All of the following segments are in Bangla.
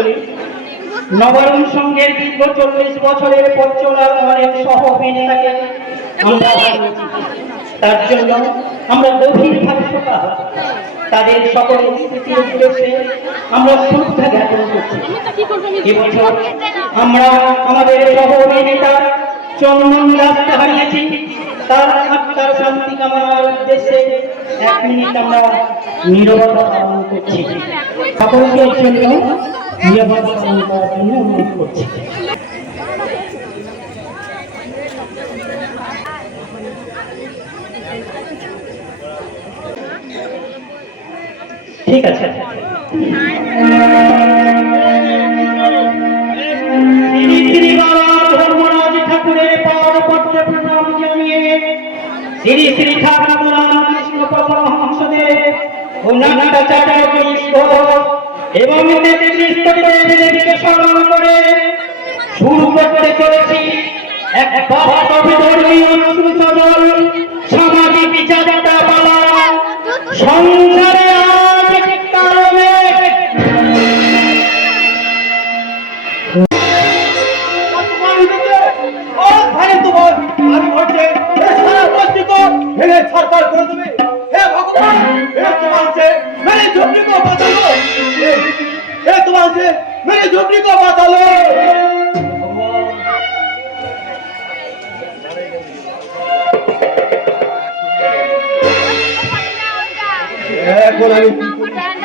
মণ্ডলী, নবারুণ সংঘের দীর্ঘ 40 বছরের প্রচলার মানের সহ অভিনেতাকে আমরা হারিয়েছি। তার জন্য আমরা গভীরভাবে শোকাহত। তাদের সকলের স্মৃতির উদ্দেশ্যে আমরা শ্রদ্ধা জ্ঞাপন করছি। এবছর আমরা আমাদের সহ অভিনেতা চন্দন দাসকে হারিয়েছি। তার আত্মার শান্তি কামনার উদ্দেশ্যে 1 মিনিট আমরা নীরবতা পালন করছি। সকলকে জন্য নীরবতা পালন করার জন্য অনুরোধ করছি। ঠিক আছে। শ্রী শ্রী বাবা ধর্মরাজ ঠাকুরের পদপদ্মে প্রণাম জানিয়ে শ্রী শ্রী ঠাকুর রামকৃষ্ণ পরমহংসদেব ও নাট্যাচার্য এবং 33 কোটি দেবদেবীকে স্মরণ করে শুরু করতে চলেছি এক ধর্মীয় সুসজল সামাজিক যাত্রা পালা সংসারে আজ কারণে। সরকার করে দেবে। হে ভগবান, হে তোমার से मेरी झोपड़ी को बचा लो। हे तुम्हार से मेरी झोपड़ी को बचा लो।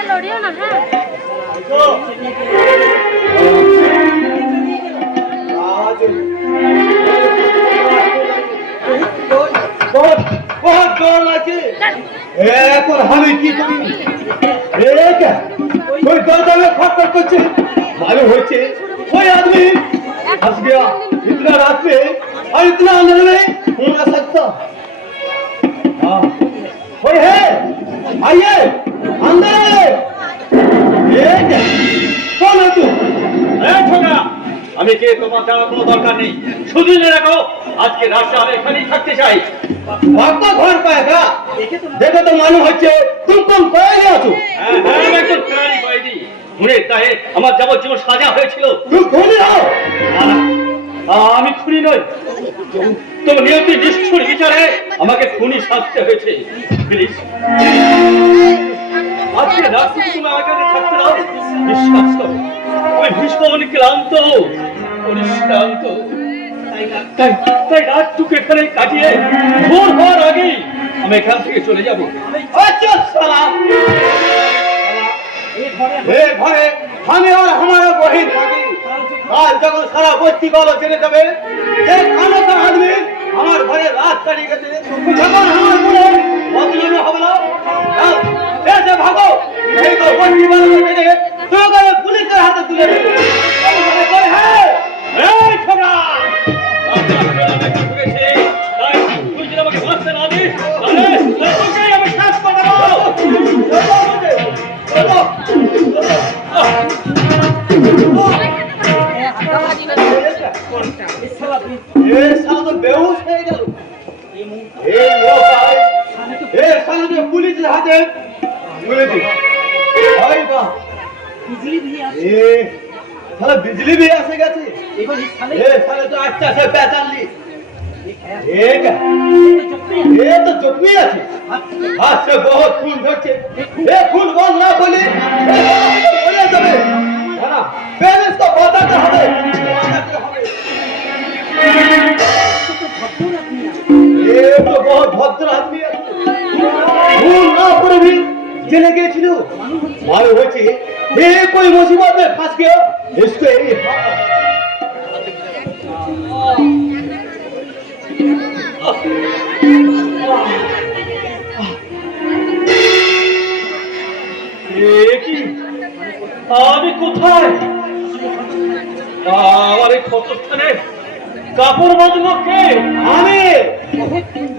लोड़ियो ना है बहुत बहुत जोर लगे। एक और हमें की करी एक कोई गर्दा में खटखट करছে मालूम होছে कोई आदमी फंस गया इतना रात में और इतना अंधेरे में हो ना सकता। हाँ कोई है आइए अंदर आइए। एक कौन है तू? छोटा আমি কে তোমার জানার কোনো দরকার নেই। শুধু জেনে রাখো আজকে রাতটা আমি এখানেই থাকতে চাই। आपका घर पाएगा देखो तो मालूम होচ্ছে तुम कौन पाएगा तू? হ্যাঁ আমি একজন প্রাণী কয়েদি। মনে তাই আমার যাবজ্জীবন সাজা হয়েছিল। तुम খুনি হও? আমি খুনি নই। তো নিয়তি নিষ্ঠুর বিচারে আমাকে খুনি সাজতে হয়েছে। প্লিজ আজকে রাতটা তুমি আমাকে থাকতে দাও। বিশ্বাস করো আমি ভীষণ ক্লান্ত পরিশ্রান্ত। তাই রাতটুকু এখানে কাটিয়ে ভোর হওয়ার আগেই আমি এখান থেকে চলে যাব। अच्छा साला ये घरे हमें और हमारा बहन থাকি आज যখন সারা বস্তি বলো জেনে যাবে যে কানো তো আদমি আমার ঘরে রাত কাটিয়ে গেছে যখন আমার মনে বদনামে হবে না এসে ভাগো এই তো বস্তি বলো জেনে তোমাকে পুলিশের হাতে তুলে দেবে। কই হ্যাঁ এই ছোকরা তুই যদি আমাকে বাঁচতে না দিস তাহলে তোকেই আমি শেষ করে দেবো। ये साला तो बेहोश हो गया। ये लोग आए ये साला जो पुलिस हाथे बोले थे भाई बा बिजली भी ये साला बिजली भी ऐसे गए थे ये साला तो अच्छा से पहचान ली एक ये तो जुकमी है हाथ से बहुत खून झड़ते ये खून बंद ना बोले बोले तबे है ना पेरेंट्स को बताते हमें ये तो बहुत भद्र आदमी है खून ना पड़े भी चले गए ছিল मालूम হয়েছে ये कोई मुसीबत में फंस गया इसको यही আমি কোথায়? আমার এই ক্ষতস্থানে কাপড় বদল কে? আমি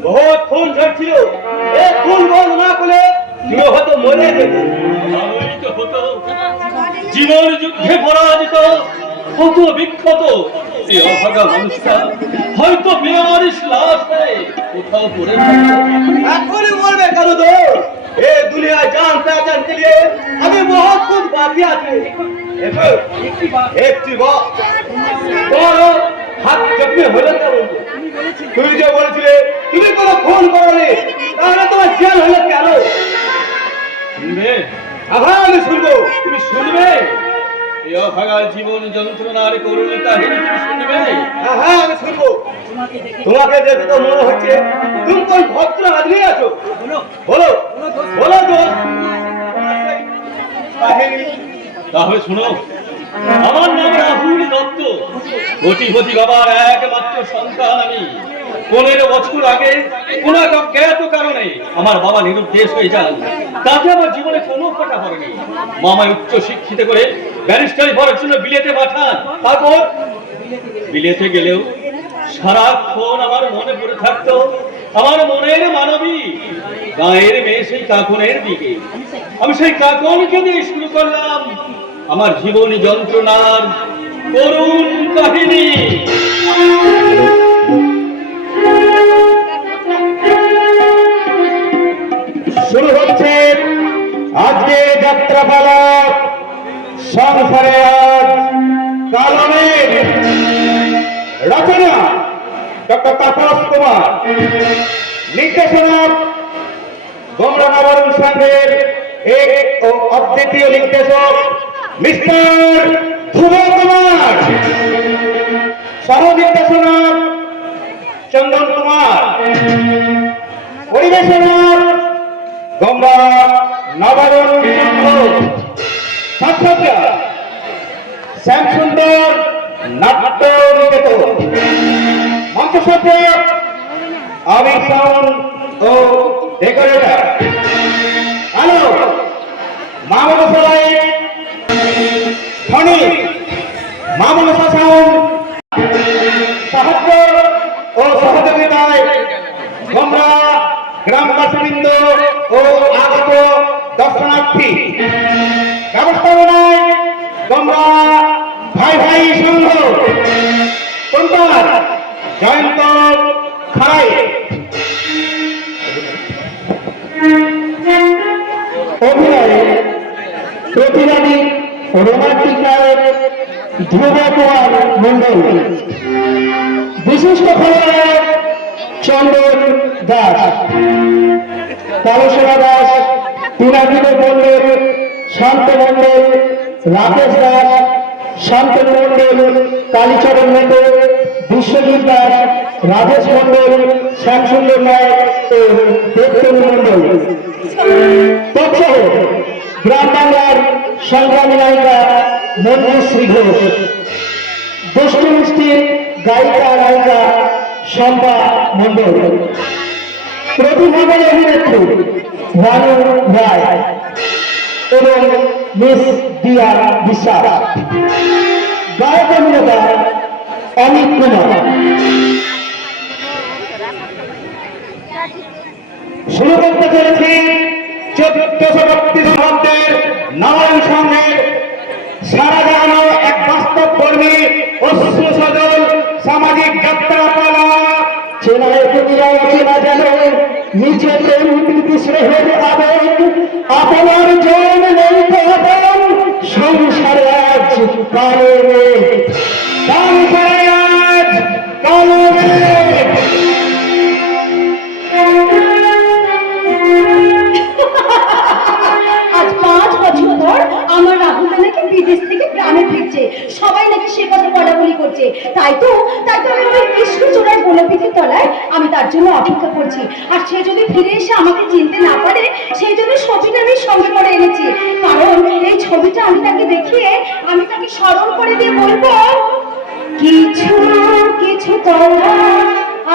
বহুত খুন ঝরছিল এই খুন বন্ধ না করলে তুমি হয়তো মরে যেতে। আমি তো হতো জীবন যুদ্ধে পরাজিত ক্ষত বিক্ষত এই অভাগা মানুষটা হয়তো বেমারিস লাশ হয়ে কোথাও পড়ে থাকতো। এখনই মরবে কেন তো? ये दुनिया जान पहचान के लिए अभी बहुत कुछ बाकी है। একটি বাপ বড় হাত জখমে হলো তা বলবো। তুমি যে বলেছিলে তুমি কোনো খুন করোনি, তাহলে তোমার জেল হলো কেন? শুনবে? আবার আমি শুনবো। তুমি শুনবে? এই অভাগা জীবন যন্ত্রণার করুণ কাহিনী তুমি শুনবে? হ্যাঁ আমি শুনবো। তোমাকে দেখে তো মনে হচ্ছে তুমি কোন ভদ্র আদমি আছো। বলো বলো বলো তো কাহিনী। তাহলে শোনো, আমার নাম রাহুল দত্ত, কোটিপতি বাবার একমাত্র সন্তান আমি। 15 বছর আগে কোন এক অজ্ঞাত কারণে আমার বাবা নিরুদ্দেশ হয়ে যান। তাতে আমার জীবনে কোনো ফোঁটা পড়েনি। মামা উচ্চ শিক্ষিত করে ব্যারিস্টারি পড়ার জন্য বিলেতে পাঠান। তারপর বিলেতে গেলেও সারাক্ষণ আমার মনে পড়ে থাকতো আমার মনের মানবী গায়ের মেয়ে সেই কাকনের দিকে। আমি সেই কাকনকে দিয়ে শুরু করলাম আমার জীবনী যন্ত্রণার করুণ কাহিনী। শুরু হচ্ছে আজকে যাত্রাপালা সংসারে আজ কালমের রচনা ডক্টর তাপস কুমার, নির্দেশনা গোমরা নবরুণ সংঘের এক ও অদ্বিতীয় নির্দেশক মিস্টার ধ্রুব কুমার, সহ নির্দেশনা চন্দন কুমার, পরিবেশনা গোমরা নবরুণ সংঘ, সাক্ষাৎকার শ্যামসুন্দর নাট্য নিকেতন, মঞ্চসজ্জা আমির সাউন্ড ও ডেকোরেটর, আলো মামুন সরাই ফণি, মামুন সাউন্ড, সাহায্য ও সহযোগিতায় গোমরা গ্রামবাসীবৃন্দ ও আগত দর্শনার্থী, ব্যবস্থাপনায় গোমরা ভাই ভাই সংঘ, কোনটার জয়ন্ত খাই, অভিনয়ে প্রতিবাদী রোমান্টিক নায়ক ধ্রুব কুমার মন্ডল, বিশিষ্ট খলনায়ক চন্দন দাস, তারসেবা দাস, পিনাকিত মন্ডল, শান্ত মন্ডল, রাকেশ দাস, শান্তনু মন্ডল, কালীচরণ মন্ডল, বিশ্বজিৎ দাস, রাজেশ মন্ডল, শ্যামসুন্দর নায়ক ও দেবতনু মন্ডল তৎসহ গ্রাম বাংলার সংগ্রামী নায়িকা মঞ্জুশ্রী ঘোষ, দুষ্টু মিষ্টির গায়িকা নায়িকা শম্পা মন্ডল, প্রতিভাবান অভিনেত্রী রানু রায় এবং মিস দিয়া বিশ্বাস, গায়ক অভিনেতা অমিত কুমার। শুরু করতে চলেছি 1432 খ্রিস্টাব্দের নবম সংঘের সারা জাগানো এক বাস্তব কর্মী অশ্রু সজল সামাজিক যাত্রাপালা। চেনায় কবিরা চেনা যেন নিচে প্রেম প্রীতি স্নেহের আবেগ, আপনার জন নেই তো আপন সংসারে আজ কালো মেঘ, সংসারে আজ কালো মেঘ। আজ 5 বছর পর আমার রাহুল নাকি বিদেশ থেকে গ্রামে ফিরছে, সবাই নাকি সে কথা বলাবলি করছে। তাই তো আমি ওই কৃষ্ণচূড়ার গোলাপিঠের তলায় আমি তার জন্য অপেক্ষা করছি। আর সে যদি ফিরে এসে আমাকে চিনতে না পারে, সেই জন্য ছবিটা আমি সঙ্গে করে এনেছি। কারণ এই ছবিটা আমি তাকে দেখিয়ে আমি তাকে স্মরণ করে দিয়ে বলবো, কিছু কিছু কথা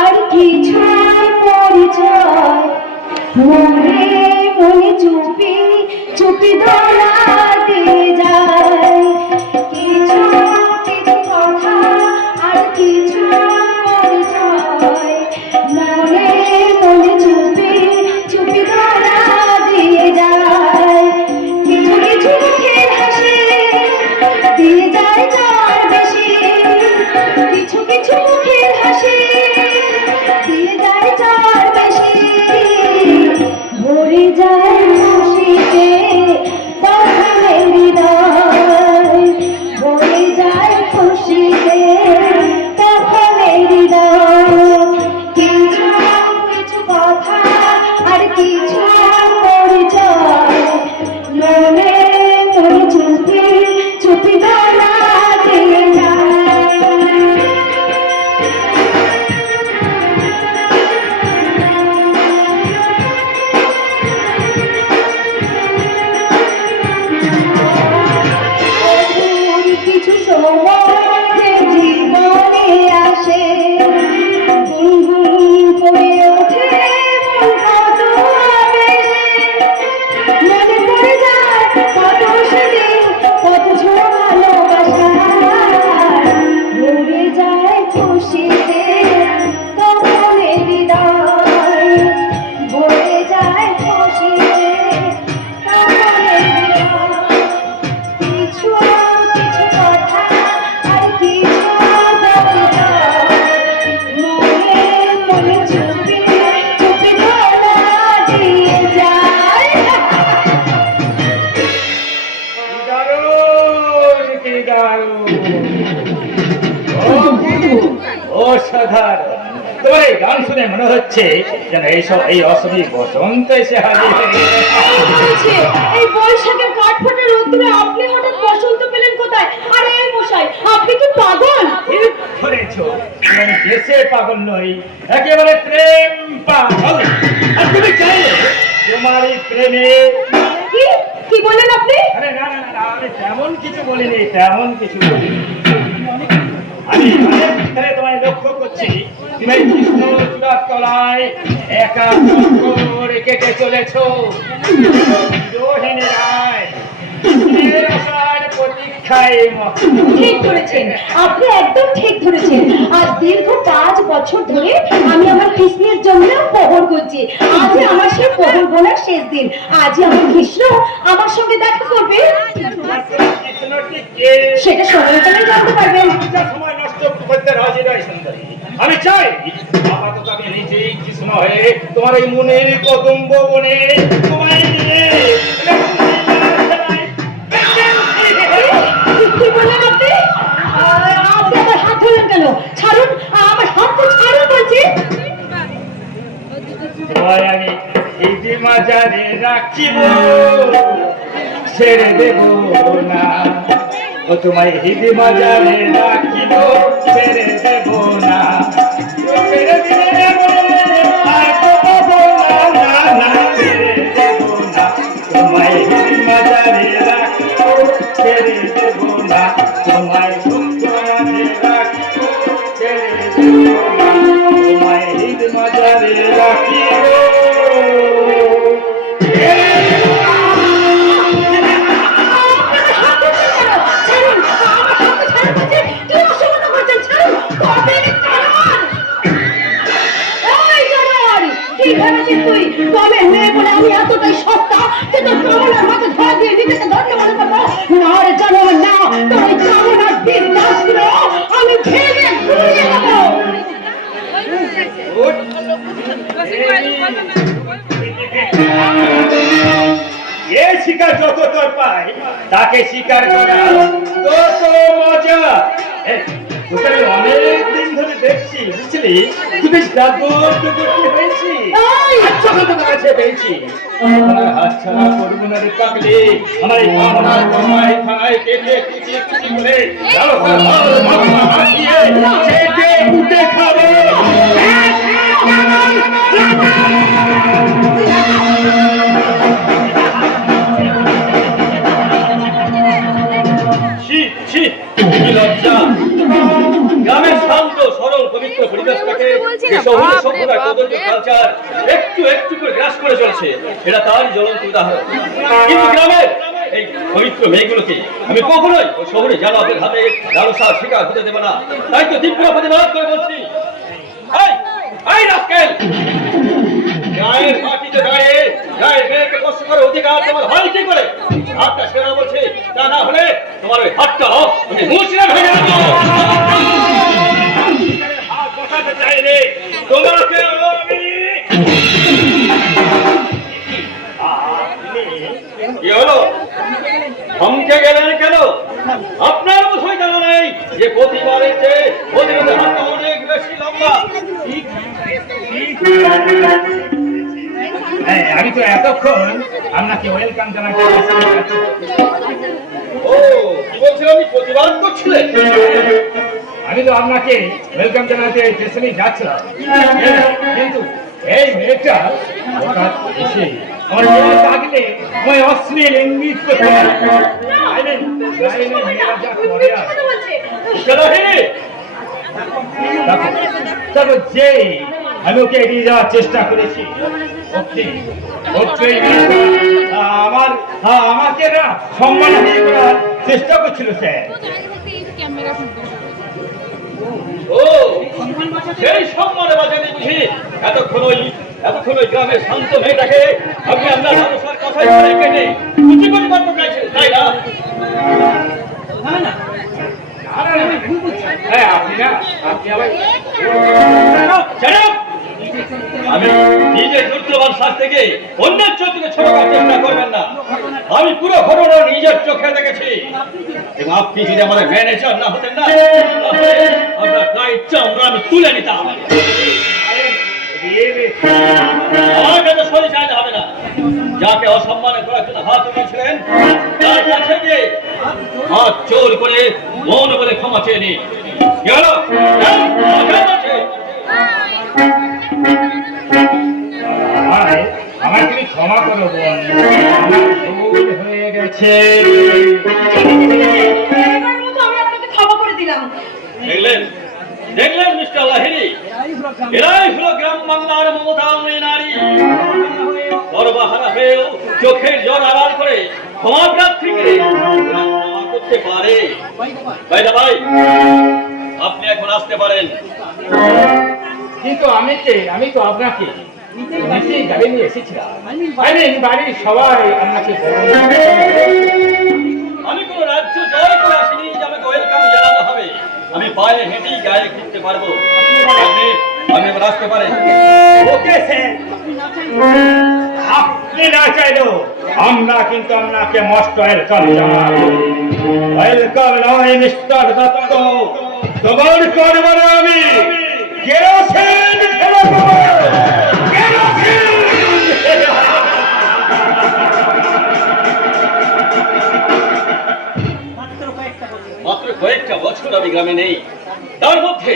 আর কিছু পরিচয় মনে মনে চুপি চুপি দোলা দিয়ে যায়। কিছু কিছু কথা আর কিছু পরিচয় মনে মনে চুপি চুপি দোলা দিয়ে যায়। কিছু কিছু মুখের হাসি দিয়ে যায় যার বেশি, কিছু কিছু মুখের হাসি দিয়ে যায় যার বেশি, ভরে যায় খুশিতে তার গান শুনে মনে হচ্ছে যেন এই অসবি বসন্ত এসে হাজির হয়েছে, এই বৈশাখের কাঠফাটা রোদ্দুরে আপনি হঠাৎ বসন্ত পেলেন কোথায়? আরে এই মশাই, আপনি কি পাগল? ঠিক ধরেছো, আমি দেশে পাগল নই, একেবারে প্রেম পাগল। আর তুমি চাইলে তোমার এই প্রেমে কি কি বললেন আপনি? আরে না না না, আমি তেমন কিছু বলিনি, তেমন কিছু বলিনি। আমি এখানে তোমায় লক্ষ্য করছি, তুমি এই কৃষ্ণ চূড়ার তলায় একা করে কেটে চলেছ রোহিণী রায়, এর আশার প্রতীক্ষায় মগ্ন। ঠিক ধরেছেন, আপনি একদম ঠিক ধরেছেন। আজ দীর্ঘ 5 বছর ধরে আমি আমার কৃষ্ণের জন্য প্রহর করছি। আজই আমার সেই প্রহর গোনার শেষ দিন। আজই আমার কৃষ্ণ আমার সঙ্গে দেখা করবে। কৃষ্ণটি কে? সেটা সময়কালে জানতে পারবেন। সময় নষ্ট করতে রাজি নয় সুন্দরী। আমি চাই আপাতত আমি নিজেই কৃষ্ণ হয়ে তোমার এই মনের কদম্ব বনে তোমায় নিয়ে কি বললেন আপনি? আপনি আমার হাত ধরলেন কেন? ছাড়ুন, আমার হাত তো ছাড়ুন বলছি। তোমায় আমি ইতি মাজারে রাখিব, ছেড়ে দেব না। ও তোমায় হিদি মাজারে রাখিব, ছেড়ে দেব না। ও ছেড়ে দিলে আর পাবো না, না না ছেড়ে দেব না। তোমায় হিদি মাজারে রাখিব, ছেড়ে দেব না। তোমায় ভক্তরাজে রাখিব, ছেড়ে দেব না। তোমায় হিদি মাজারে রাখিব। আমি এতটাই সস্তা যে তোর কামনার মাথা ধরা দিয়ে নিজেকে ধন্য মনে করবো না রে জানোয়ার না, তোর ওই কামনার বীরদাসগুলো আমি ভেঙে গুড়িয়ে দেবো। এ শিকার যত তোর পায় তাকে শিকার করা তত মজা। তোকে আমি অনেক দিন ধরে দেখছি, বুঝলি তুই বেশ জাগ্রত করতে হয়েছি, কাছে পেয়েছি। আমার হাত ছাড়া করবো না রে পাগলি, আমার এই কামনার তোমায় থানায় কেটে কুচি কুচি করে চেটে কুটে খাবো। গ্রামের শান্ত সরল পবিত্র পরিবেশটাকে শহুরে সভ্যতার কদর্য কালচার একটু একটু করে গ্রাস করে চলছে, এটা তারই জ্বলন্ত উদাহরণ। কিন্তু গ্রামের এই পবিত্র মেয়েগুলোকে আমি কখনোই ও শহরে জানোয়ারের হাতে লালসার শিকার হতে দেব না। তাই তো তীব্র প্রতিবাদ করে বলছি, এই রাস্কেল, গায়ের মাটিতে দাঁড়িয়ে গায়ের মেয়েকে কষ্ট করে অধিকার তোমার হয় কি করে? হাতটা সেরা বলছে, তা না হলে তোমার ওই হাতটা মুচড়ে ভেঙে দেবো। হাত বসাতে চাইলে তোমাকে কি হলো? থমকে গেলেন কেন? আপনার বোধহয় জানা নেই যে প্রতিবারের চেয়ে প্রতিবারের হাতটা অনেক বেশি লম্বা। আমি তো এতক্ষণ আপনাকে ওয়েলকাম জানাতে ও কি বলছিলাম, আমি প্রতিবাদ করছিলেন? আমি তো আপনাকে ওয়েলকাম জানাতে স্টেশনে যাচ্ছিলাম, কিন্তু এই মেয়েটা হঠাৎ এসে আমার আগলে আমায় অশ্লীল ইঙ্গিত করতে তারপর যে আমি ওকে এড়িয়ে যাওয়ার চেষ্টা করেছি, আমাকে না সম্মান করার চেষ্টা করছিল স্যার। ও সেই সম্মানে বাঁচাতে বুঝি এতক্ষণ ওই গ্রামের শান্ত মেয়েটাকে আপনি আপনার মানুষের কথাই করে কেটে কুচি করে মারতে চাইছেন, তাই না? আমি নিজের চরিত্রবান সাজ থেকে অন্যের চরিত্রকে ছোট করার চেষ্টা করবেন না। আমি পুরো ঘটনা নিজের চোখে দেখেছি, এবং আপনি যদি আমাদের ম্যানেজার না হতেন না, তাহলে আপনার গায়ের চামড়া আমি তুলে নিতাম। আমার কাছে সরে চাইতে হবে না। যাকে অসম্মান করার জন্য হাত উঠিয়েছিলেন তার কাছে গিয়ে হাত জোর করে মন বলে ক্ষমা চেয়ে নি। গেল আমার তুমি ক্ষমা করো বোন, আমার ভুল হয়ে গেছে। এবার মতো আমি আপনাকে ক্ষমা করে দিলাম। দেখলেন দেখলেন মিস্টার লাহিড়ী, এরাই হলো গ্রাম বাংলার মমতাময়ী নারী। সর্বহারা হয়েও চোখের জল আড়াল করে ক্ষমা প্রার্থীকে ক্ষমা করতে পারে। ভাইরা ভাই, আপনি এখন আসতে পারেন। কিন্তু আমি তো আপনাকে নিচেই গাড়ি নিয়ে এসেছিলাম। বাড়ির সবাই আপনাকে আমি কোন রাজ্য জয় করে আসিনি যে আমাকে ওয়েলকাম জানাতে হবে। আমি পায়ে হেঁটেই গায়ে ফিরতে পারবো। আপনি এবার আসতে পারেন। ওকে স্যার, আপনি না চাইলেও আমরা কিন্তু আপনাকে মস্ত ওয়েলকাম জানাবো। ওয়েলকাম নয় মিস্টার দত্ত, তোমার করব না আমি কেরোসিন ফেলে দেবো। মাত্র কয়েকটা বছর আমি গ্রামে নেই, তার মধ্যে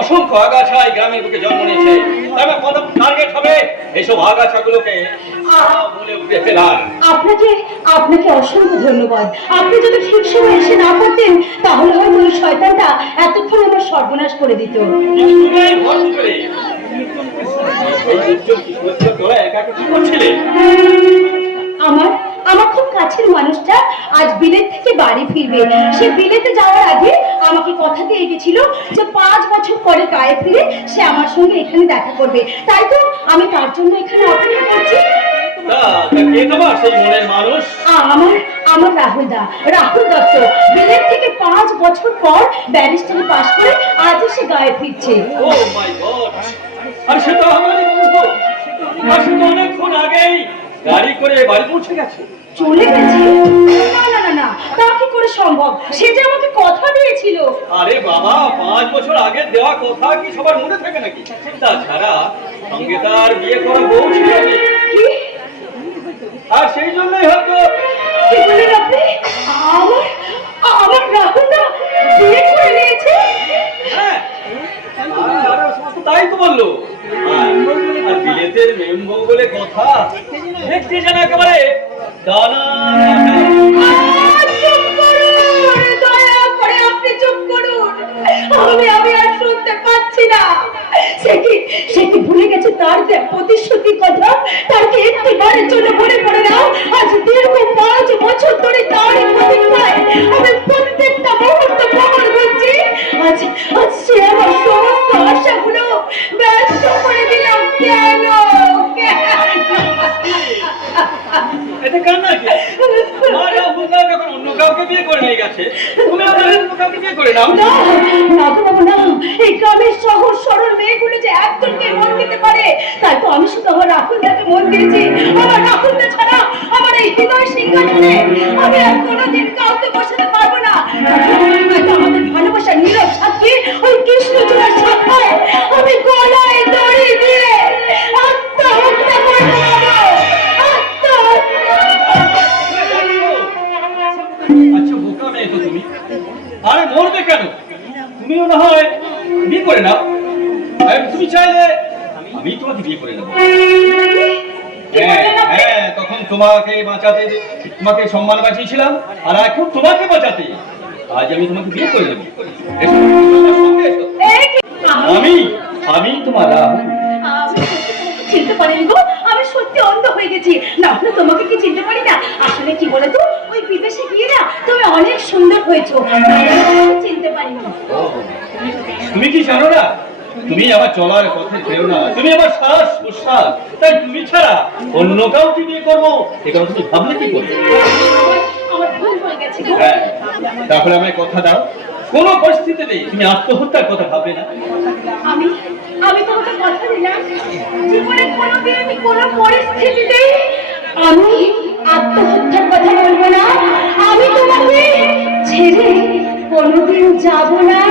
অসংখ্য আগাছা এই গ্রামের বুকে জন্ম নিয়েছে। তাই আমার প্রথম টার্গেট হবে এইসব আগাছাগুলোকে মূলে উপড়ে ফেলা। আপনাকে অসংখ্য ধন্যবাদ। আপনি যদি ঠিক সময় এসে না করতেন তাহলে হয়তো ওই শয়তানটা এতক্ষণ আমার সর্বনাশ করে দিত। কিন্তু তুমি এই ঘর ভিতরে এই উজ্জ্বল কিশোরীর তোরা একা একা কি করছিলে? আমার খুব কাছের মানুষটা আজ বিলেত থেকে বাড়ি ফিরবে। সে বিলেতে যাওয়ার আগে আমাকে কথা দিয়ে গেছিল যে 5 বছর পরে গায়ে ফিরে সে আমার সঙ্গে এখানে দেখা করবে। তাই তো আমি তার জন্য এখানে অপেক্ষা করছি। কে তোমার সেই মনের মানুষ? আমার রাহুল দত্ত বিলেত থেকে 5 বছর পর ব্যারিস্টারি পাশ করে আজ সে গায়ে ফিরছে। ও মাই গড! আর সে তো আমারই বন্ধু। আর সে তো অনেকক্ষণ আগেই গাড়ি করে বাড়ি পৌঁছে গেছে। চলে গেছে? না, তা কি করে সম্ভব? সে যে আমাকে কথা দিয়েছিল। আরে বাবা, 5 বছর আগে দেওয়া কথা কি সবার মনে থাকে নাকি? তাছাড়া সঙ্গে তার বিয়ে করা বউ ছিল না। কি? আর সেই জন্যই হয়তো কি বলেন আপনি? আমার রাহুলদা বিয়ে করে নিয়েছে? হ্যাঁ, আর সমস্ত তাই তো বললো। আর বিলেতের মেম্বর বলে কথা, দেখতে যেন একেবারে দানা। চুপ করুন, দয়া করে আপনি চুপ করুন। আমি আর শুনতে পাচ্ছি না। সে কি ভুলে গেছে তার যে প্রতিশ্রুতির কথা? তার কি একটিবারের জন্য মনে পড়ে না? আজ দীর্ঘ 5 বছর ধরে তারই প্রতীক্ষায় আমি প্রত্যেকটা মুহূর্ত প্রহর করছি। আজ সে আমার সমস্ত আশাগুলো ব্যর্থ করে দিলাম। কেন? এতে কান্না কি? মা রাহুলদা যখন অন্য কাউকে বিয়ে করে নিয়ে গেছে, তুমি আবার অন্য কাউকে বিয়ে করে নাও। না বাবু না, এই গ্রামের সহজ সরল মেয়েগুলো যে একজনকে মন দিতে পারে, তাই তো আমি শুধু আমার রাহুলদাকে মন দিয়েছি। আমার রাহুলদা ছাড়া আমার এই হৃদয় সিংহাসনে আমি আর কোনোদিন কাউকে বসাতে পারবো না। হয়তো আমাদের ভালোবাসার নীরব সাক্ষী ওই কৃষ্ণচূড়ার শাখায় আমি গলায় দড়ি দিয়ে আত্মহত্যা করবো। আচ্ছা বোকা মেয়ে তো তুমি। আরে মরবে কেন? তুমিও না হয় বিয়ে করে নাও। তুমি চাইলে আমি তোমাকে বিয়ে করে নেবো। হ্যাঁ, তখন তোমাকে বাঁচাতে, তোমাকে সম্মান বাঁচিয়েছিলাম, আর এখন তোমাকে বাঁচাতে আজ আমি তোমাকে বিয়ে করে নেবো। এসো, আমার সঙ্গে এসো। আমি তোমার রাহুল। চিনতে পারিনি গো, আমি সত্যি অন্ধ হয়ে গেছি। না তোমাকে কি চিনতে পারি না? আসলে কি বলে তো, ওই বিদেশে গিয়ে না তুমি অনেক সুন্দর হয়েছো, চিনতে পারিনি। তুমি কি জানো না, তুমি আমার চলার পথে ফেরো না, তুমি আমার শ্বাস প্রশ্বাস। তাই তুমি ছাড়া অন্য কাউকে বিয়ে করবো এ কথা তুমি ভাবলে কি করবে? আমার ভুল হয়ে গেছে গো। হ্যাঁ, তাহলে আমায় কথা দাও, কোনো পরিস্থিতিতে তুমি আত্মহত্যার কথা ভাববে না। আমি তোমাকে কথা দিলাম, জীবনে কোনোদিন আমি কোনো পরিস্থিতিতেই আমি আত্মহত্যার কথা বলবো না। আমি তোমাকে ছেড়ে কোনোদিন যাব না।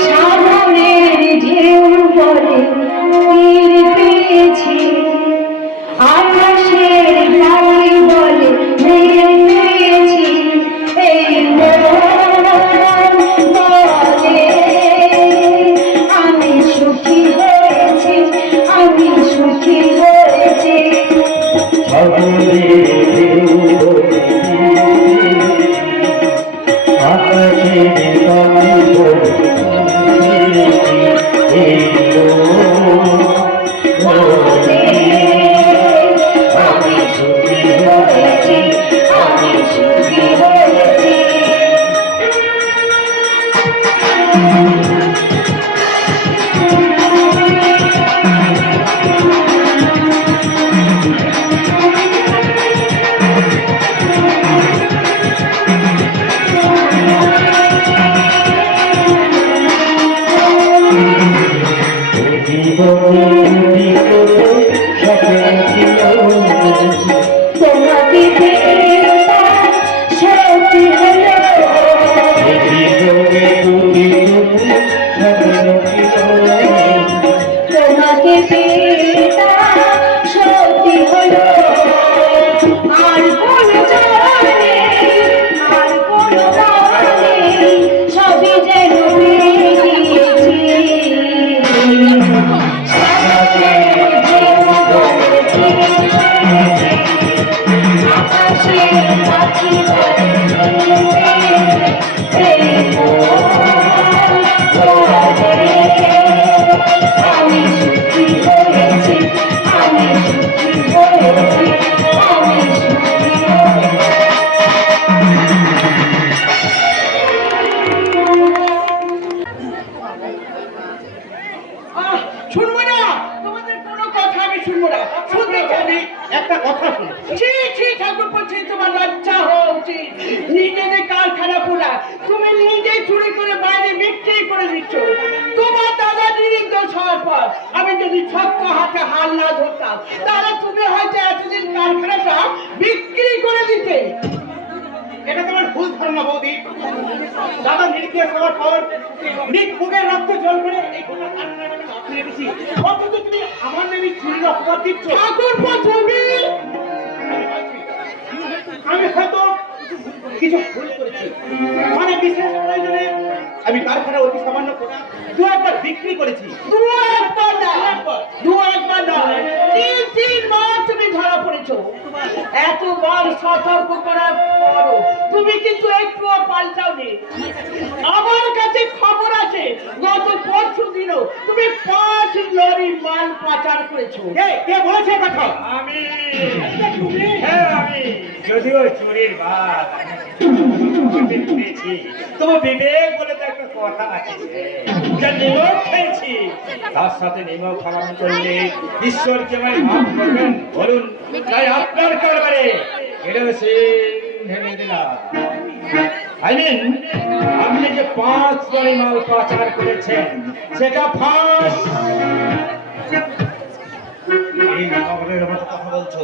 সাবধানে বলে তীর পেয়েছি, আকাশের পাখি বলে মেঘ পেয়েছি, এই মন বলে আমি সুখী হয়েছি, আমি সুখী হয়েছি। আমি সুখী হয়েছি, আমি সুখী হয়েছি। তোমাকে পেতাম সত্যি হলো, তোমাকে পেতাম সত্যি হলো, আর কোনো জানে, আর কোনো জানে, সবই যেন পেয়ে গিয়েছি। আকাশের পাখি আমি সুখী হয়েছি, আমি সুখী হয়েছি, আমি সুখী শুনবো না, তোমাদের কোনো কথা আমি শুনবো না। শুনতে চাই একটা কথা শুনো। ঠাকুর বলছি তোমার লজ্জা হওয়া উচিত। নিজেদের কারখানা পোড়া তুমি নিজে চুরি করে বাইরে বিক্রি করে দিচ্ছ। তোমার দাদা নির্দোষ হওয়ার পর আমি যদি শক্ত হাতে হাল না ধরতাম, তাহলে তুমি হয়তো এতদিন কারখানাটা বিক্রি করে দিতে। এটা তোমার ভুল ধারণা বৌদি। দাদা নির্দেশ হওয়ার পর নিজ বুকের রক্ত জল করে এই গোটা কারখানাটা আমি আপনিয়ে দিচ্ছি, অথচ তুমি আমার নামে চুরির অপবাদ দিচ্ছ। ঠাকুর তুমি আমি হয়তো কিছু ভুল করেছি, মানে বিশেষ প্রয়োজনে আমি কারখানা অতি সামান্য করে দু একবার বিক্রি করেছি। দু একবার নয়, তিন বার তুমি ধরা পড়েছো। এতবার সতর্ক করার পরও তুমি কিন্তু একটুও পাল্টাওনি। আমার কাছে খবর আছে গত পরশু দিনও তুমি 5 লরি মাল পাচার করেছো। কে বলেছে কথা? আমি হ্যাঁ আমি যদিও চুরির বাদ করেছি, তবু বিবেক বলে তো একটা কথা আছে, যা নিমক খেয়েছি তার সাথে নিমক খারাপ করলে ঈশ্বরকে আমি মাফ করবেন বলুন? তাই আপনার কারবারে ভেঙে দিলাম। আই মিন আপনি যে 5 লরি মাল পাচার করেছেন সেটা ফাঁস। এই নগরের মতো কথা বলছো,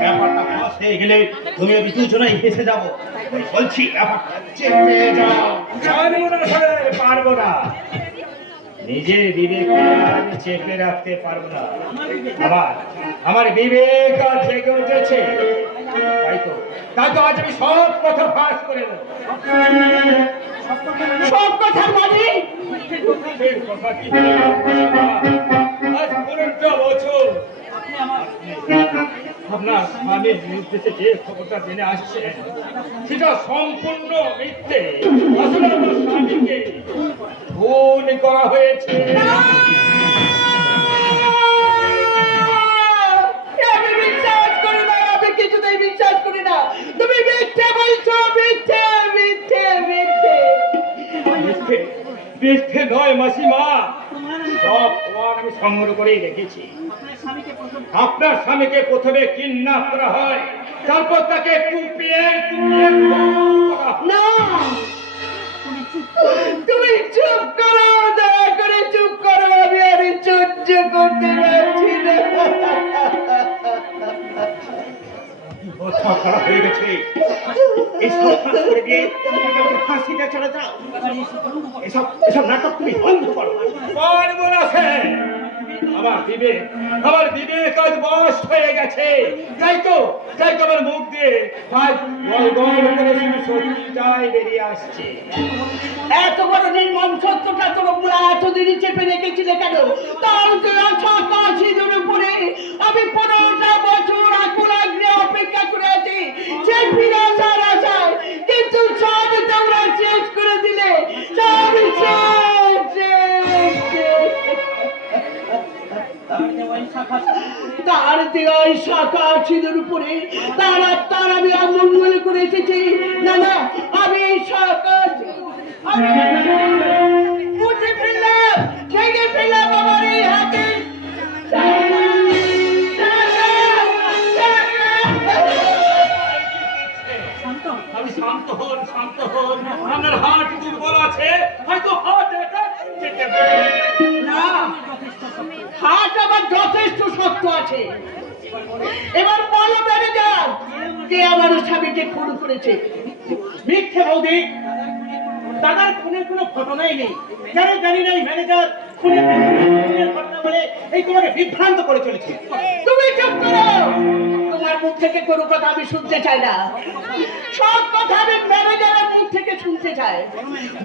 ব্যাপারটা ফাঁস হয়ে গেলে তুমি আমি দুজনেই ফেসে যাবো। বলছি ব্যাপারটা চেপে যাও। পারবো না স্যার, পারবো না। নিজের বিবেককে আমি চেপে রাখতে পারবো না। আবার আমার বিবেক আজ জেগে উঠেছে, তাই তো আজ আমি সব কথা ফাঁস করে দেবো। সব কথা মানে সেই কথা কি বলবো? আজ পুরোটা বছর আপনার স্বামীর নির্দেশে যে খবরটা জেনে আসছেন সেটা সম্পূর্ণ মিথ্যে। আসলে আমার স্বামীকে খুন করা হয়েছে। আমি বিশ্বাস করি না, আমি কিছুতেই বিশ্বাস করি না। তুমি মিথ্যে বলছো, মিথ্যে মিথ্যে মিথ্যে। মিথ্যে মিথ্যে নয় মাসিমা, সব প্রমাণ আমি সংগ্রহ করেই রেখেছি। আপনার স্বামীকে প্রথমে কিডন্যাপ করা হয়, তারপর তাকে কুপিয়ে না, তুমি চুপ করো, দয়া করে চুপ করো। আমি আর সহ্য করতে পারছি না। কথা খারাপ হয়ে গেছে। এই সব ফাঁস করে দিয়ে ফাঁসিতে চলে যাও। এসব নাটক তুমি বন্ধ করো। পারবো না স্যার। আমার বিবেক আজ বশ হয়ে গেছে। তাই তো আমার মুখ দিয়ে আজ গল গল করে শুধু সত্যিটাই বেরিয়ে আসছে। এত বড় নির্মম সত্যটা তোর মুলা এতদিনই চেপে রেখেছিলে কেন? তার যে আশা কাশিদের উপরে আমি 15টা বছর আকুল আগ্রহে অপেক্ষা করে আছি সে ফিরে আসার আশায়, কিন্তু সব তোমরা শেষ করে দিলে। সব তার দেওয়াই শাখা ছিদের উপরে তার আমি অমঙ্গল করে এসেছি। না না, আমি এই শাখা আমি মুছে ফেললাম, ভেঙে ফেললাম আমার এই হাতে। আমি শান্ত হন। আপনার হাত দুর্বল আছে, হয়তো হাত একা যেতে পারে না, হাত আমার যথেষ্ট শক্ত আছে। এবার বলো বেড়ে যাও, কে আমার স্বামীকে খুন করেছে? মিথ্যে বৌদি, দাদার খুনের কোনো ঘটনাই নেই। কেন জানি না এই ম্যানেজার খুনের ঘটনা বলে এই তোমাকে বিভ্রান্ত করে চলেছে। তুমি চুপ করো, তোমার মুখ থেকে কোনো কথা আমি শুনতে চাই না। সব কথা আমি ম্যানেজারের মুখ থেকে শুনতে চাই।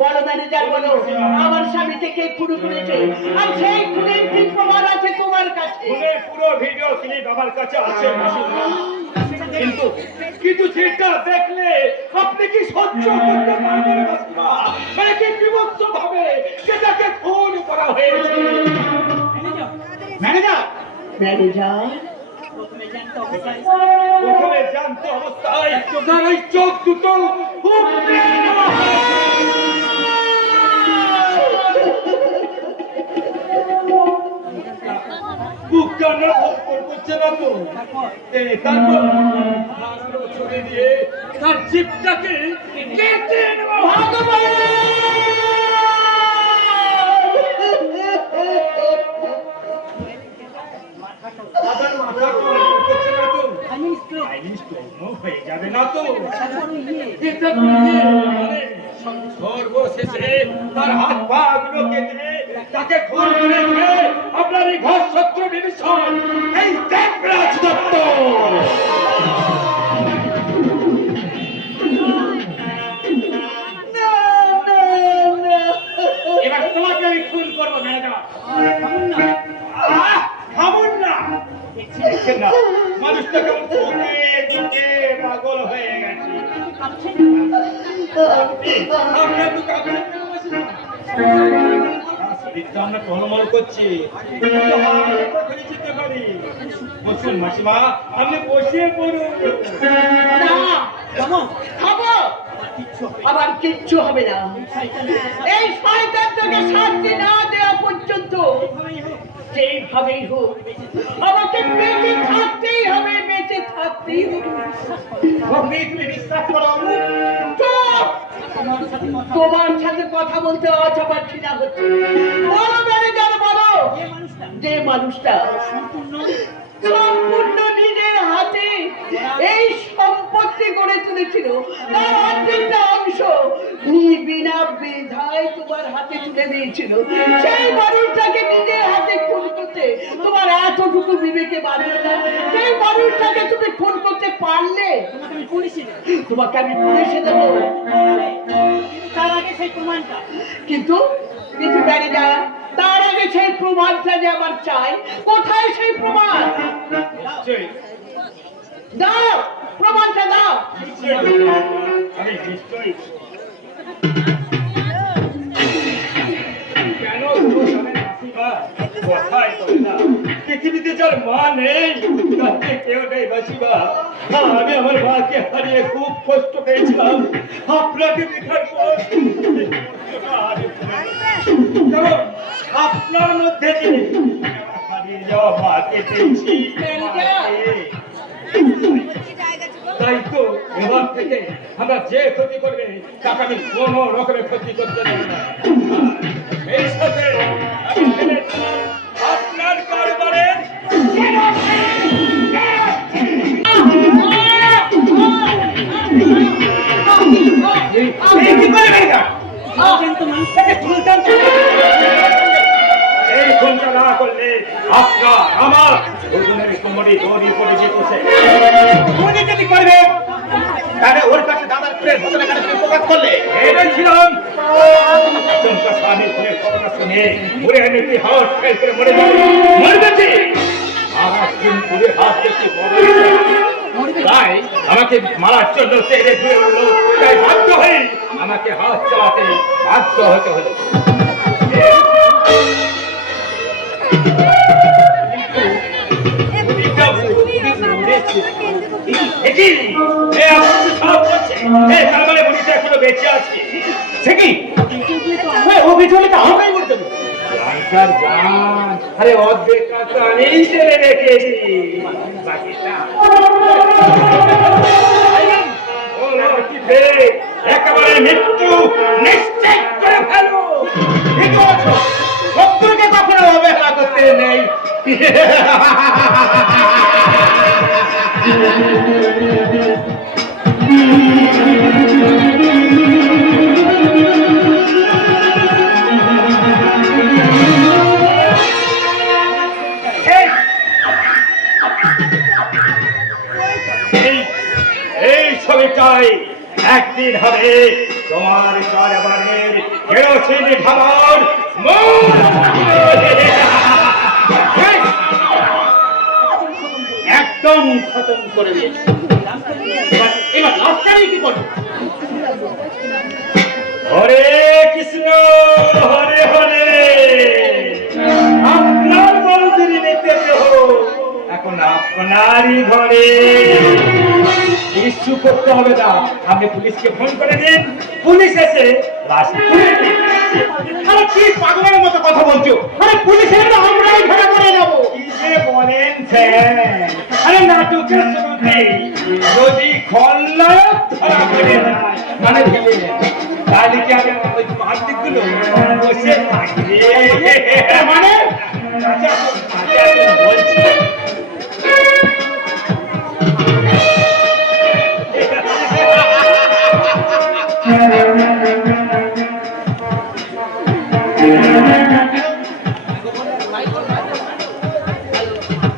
বলো ম্যানেজার, বলো আমার স্বামীকে কে খুন করেছে? আর সেই খুনের কি প্রমাণ আছে তোমার কাছে? খুনের পুরো ভিডিও ক্লিপ আমার কাছে আছে মাসিমা। কিন্তু সেটা দেখলে আপনি কি সহ্য করতে পারবেন মাসিমা? মানে কি বিভৎস ভাবে সেটাকে খুন করা হয়েছে। ম্যানেজার ম্যানেজার প্রথমে জানতো অবস্থায় তার ওই চোখ দুটো উপড়ে নেওয়া হয়েছে। বুক কান্না করছে না তো? তারপর হাতগুলো ছুড়ে দিয়ে তার জিভটাকে কেটে নেওয়া আবার মাথা করছে না তো? হয়ে যাবে না তো? এটা মানে সর্বশেষে তার হাত পা গুলো কেটে তাকে খুন করে দিয়ে আপনার এই ঘর শত্রু ডিভিশন এই দেবরাজ দত্ত। এবার তোমাকে আমি খুন করবো ম্যানেজার। থামুন না, দেখছেন না মানুষটা কেমন চোখে পাগল হয়ে গেছে। আমরা তো কাউকে আমরা টলমল করছি, যেতে পারি। বসুন মাসিমা, আপনি বসিয়ে পড়ুন। খাবো, আবার কিচ্ছু হবে না। এই শয়তানটাকে শাস্তি না দেওয়া পর্যন্ত যেইভাবেই হোক আমাকে বেঁচে থাকতেই হবে, বেঁচে থাকতেই হবে। তুমি বিশ্বাস করো? চুপ! তোমার সাথে কথা বলতে আজ আমার ঘৃণা হচ্ছে। বলো ম্যানেজার, বলো যে মানুষটা সম্পূর্ণ নিজের হাতে এই সম্পত্তি গড়ে তুলেছিল, তার অর্ধেকটা অংশ বিনা বিধায় তোমার হাতে তুলে দিয়েছিল, সেই মানুষটাকে নিজের হাতে খুন করতে তোমার এতটুকু বিবেকে বাঁধে না? সেই মানুষটাকে তুমি খুন করতে পারলে তোমাকে আমি পুলিশে দেবো। তার আগে সেই প্রমাণটা কিন্তু ম্যানেজার, তার আগে সেই প্রমাণটা যে আমার চাই। কোথায় সেই প্রমাণ? দাও, প্রমাণটা দাও। আরে নিশ্চয়ই। কেন কথাই বলে না? পৃথিবীতে যার মা নেই তাকে কেউ নেই মাসিমা। আমি আমার মাকে হারিয়ে খুব কষ্ট পেয়েছিলাম। আপনাকে দেখার পর আপনার মধ্যে দিয়ে হারিয়ে যাওয়া মাকে পেয়েছি। তাই তো এবার থেকে আমরা যে ক্ষতি করবে তাকে আমি কোনো রকমের ক্ষতি করতে দেব না। এই সাথে আমি ভেবেছি আপনার কারবারের এই ফোনটা না করলে আপনার আমার দুজনের কোমরে দড়ি পড়ে যেতেছে। উনি যদি করবে তাহলে ওর কাছে দাদার প্রেম ঘটনাটা তুমি প্রকাশ করলে ভেবেছিলাম আচমকা স্বামীর ফোনের খবরটা শুনে ঘুরে এনেছি হাওয়া ফেল করে মরে যাবে, মরবেছি। আমার দিন পুরে হাত দেখতে বড় ইচ্ছা। তাই আমাকে মারার জন্য তেরে ঘুরে উঠলো, তাই বাধ্য হয়ে আমাকে হাত চালাতে বাধ্য হতে হলো। বেঁচে আছে সে কি ও বিচলে তো আমরাই করতে হবে। আরে অর্ধেক কাজ আমি ছেড়ে রেখেছি, বাকিটা একেবারে মৃত্যু নিশ্চিত করে ফেলো। ঠিক আছে, শত্রুকে কখনো অবহেলা করতে নেই। এই ছবিটাই একদিন হবে তোমার কারবারের কেরোসিন খাবার একদম খতম করে দিয়েছি। এবার লাস্টারই কি করবো? হরে কৃষ্ণ হরে হরে। আপনার মন্দিরে নিতে এখন আপনারই ঘরে। কিছু করতে হবে না, আপনি পুলিশকে ফোন করে দিন, পুলিশ এসে লাশ তুলে দিন। আরে কি পাগলের মতো কথা বলছো? আরে পুলিশের তো আমরাই ধরে পড়ে যাবো। কি যে বলেন স্যার? আরে নাটকের শুরুতেই যদি খলনায়ক ধরা পড়ে যায়, মানে ভেবে নেন, তাহলে কি আমি ওই পার্টিগুলো বসে থাকি? মানে আচ্ছা, বলছি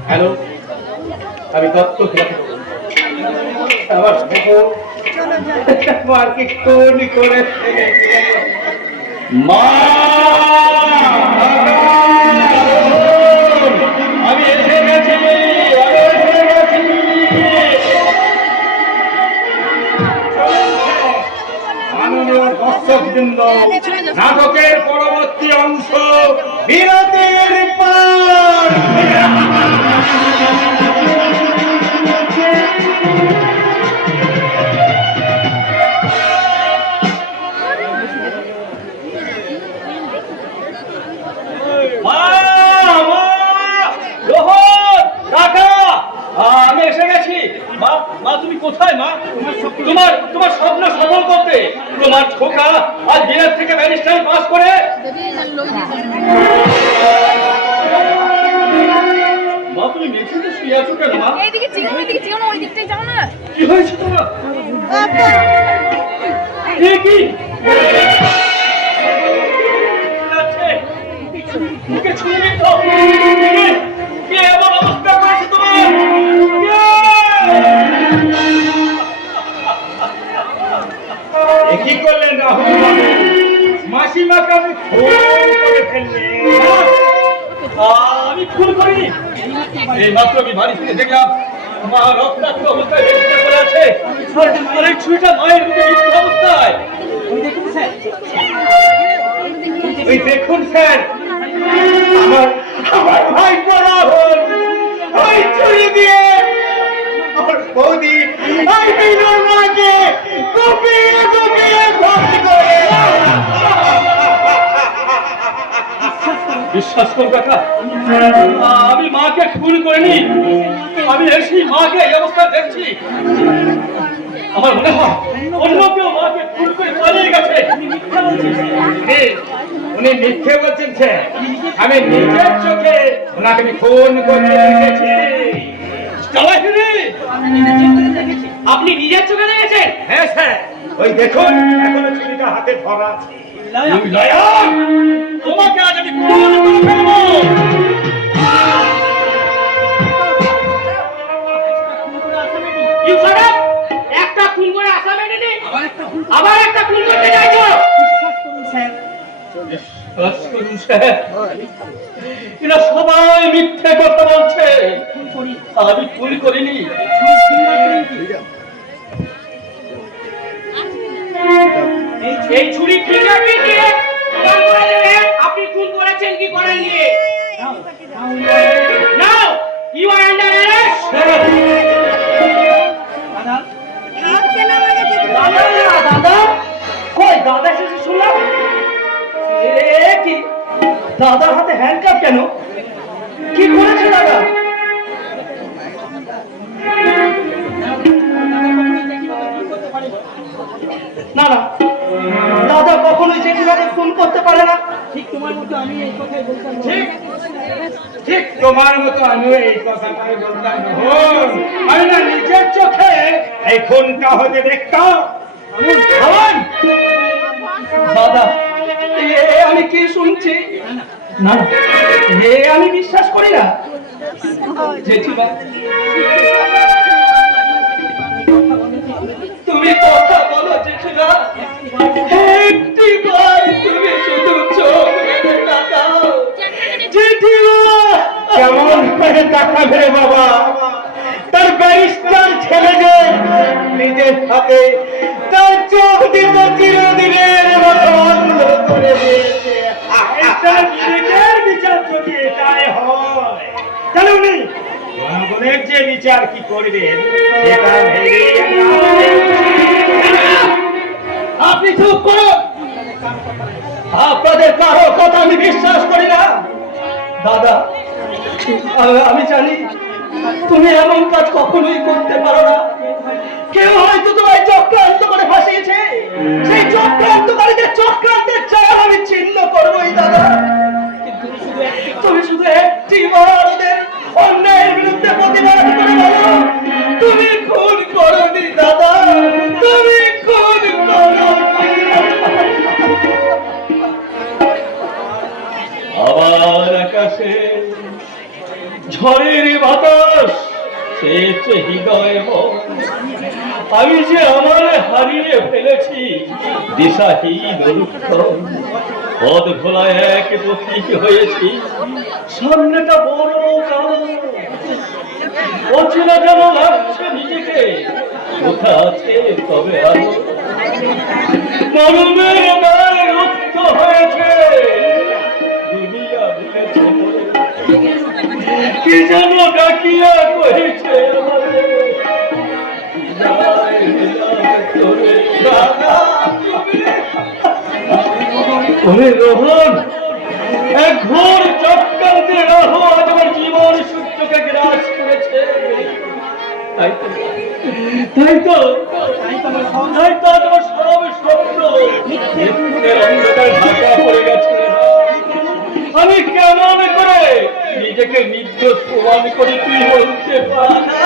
হ্যালো, আমি দত্ত আমার মার্কে কোন করে মা, আমি এসে গেছি, মাননীয় দর্শকবৃন্দ, নাটকের পরবর্তী অংশ বিরতির পর। আমি এসে গেছি। মা, মা তুমি কোথায় মা? তোমার স্বপ্ন সফল করতে তোমার খোকা আজ বিলেত থেকে ব্যারিস্টারি পাস করে মা, তুমি মেঝেতে শুয়ে আছো কেন মা? এইদিকে চিকন, ওইদিকে চিকন, ওই দিকটাই যাও না। কি হয়েছে তোমার? এ কি? আছে। মুখে ছুঁয়ে তো। কে এমন অবস্থা করেছে তোমার? কি করলেন রাহুল বাবু? মাসিমাকে আমি খুন করে ফেললেন। আমি খুন করিনি। এই মাত্র আমি বাড়ি থেকে দেখলাম মা রক্তাক্ত অবস্থায় বেঁচে পড়ে আছে। আর এই ছুরিটা মায়ের মুখে মৃত্যু অবস্থায়। ওই দেখুন স্যার, আমার ভাই রাহুল ওই ছুরি দিয়ে আমার বৌদি ওই বিনুর মাকে কুপিয়ে কুপিয়ে ভর্তি করে। বিশ্বাস করুন কাকা, আমি মাকে খুন করিনি। আমি এসে মাকে এই অবস্থা দেখছি। আমার মনে হয় অন্য কেউ মাকে খুন করে পালিয়ে গেছে। উনি মিথ্যে বলছেন স্যার, আমি নিজের চোখে ওনাকে আমি খুন করতে দেখেছি। আপনি নিজের চোখে দেখেছেন? হ্যাঁ স্যার, ওই দেখুন এখনো ছুরিটা হাতে ধরা আছে। তোমাকে আজ আমি খুন করে ফেলবো। দেখুন স্যার, এরা সবাই মিথ্যে কথা বলছে। আমি ভুল করিনি। এই ছুরি ঠিক আপনি দিয়ে আপনি খুন করেছেন কি করেননি? Now you are under arrest. দাদা কই দাদা এসেছে শুনলাম। কি দাদার হাতে হ্যান্ডকাপ কেন? কি করেছে দাদা? না না, দাদা কখনোই জেঠিমাকে খুন করতে পারে না। ঠিক তোমার মতো আমি এই কথাই বলতাম। ঠিক ঠিক তোমার মতো আমিও এই কথাটাই বলতাম। আমি না নিজের চোখে এই খুনটা হতে দেখতাম। দাদা আমি কি শুনছি? না আমি বিশ্বাস করি না। জেঠিমা তুমি কথা বলো জেঠিমা, একটিবার তুমি শুধু চোখ মেলে তাকাও। জেঠিমা কেমন করে দেখাবে বাবা তার ব্যারিস্টার ছেলেকে নিজের হাতে তার চোখ দিয়ে চিরদিনের মতো অন্ধ করে দিয়েছে। একটা নিজের বিচার যদি এটাই হয় তাহলে উনি জনগণের যে বিচার কি করবেন সেটা ভেবে আপনি চুপ করুন। আপনাদের কারো কথা আমি বিশ্বাস করি না। দাদা আমি জানি তুমি এমন কাজ কখনোই করতে পারো না। কেউ হয়তো তোমায় চক্রান্ত করে ফাঁসিয়েছে। সেই চক্রান্তকারীদের চক্রান্তের চাল আমি ছিন্ন করবোই দাদা। কিন্তু তুমি শুধু একটি বার ওদের অন্যায়ের বিরুদ্ধে প্রতিবাদ করে বলো তুমি খুন করোনি দাদা, তুমি খুন করোনি। আবার আকাশে ঝড়ের বাতাস চেয়েছে হৃদয় মন। আমি যে আমার হারিয়ে ফেলেছি দিশাহীন রূপক্ষণ। পথ ভোলায় এক প্রতীক হয়েছি, সামনেটা বড় কালো। অচেনা যেন লাগছে নিজেকে, কোথা আছে তবে আলো। মরমের গায়ে রুদ্ধ হয়েছে, দুনিয়া ভুলেছে কি যেন ডাকিয়া কহেছে আমাদের। রোহন এক ঘোর চক্রান্তে রাহু আজ আমার জীবন সূর্যকে গ্রাস করেছে। তাই তো তোমার সব স্বপ্ন অন্ধকার ঢাকা পড়ে গেছে। আমি কেমন করে নিজেকে নির্দোষ প্রমাণ করে তুই বলতে পারি না?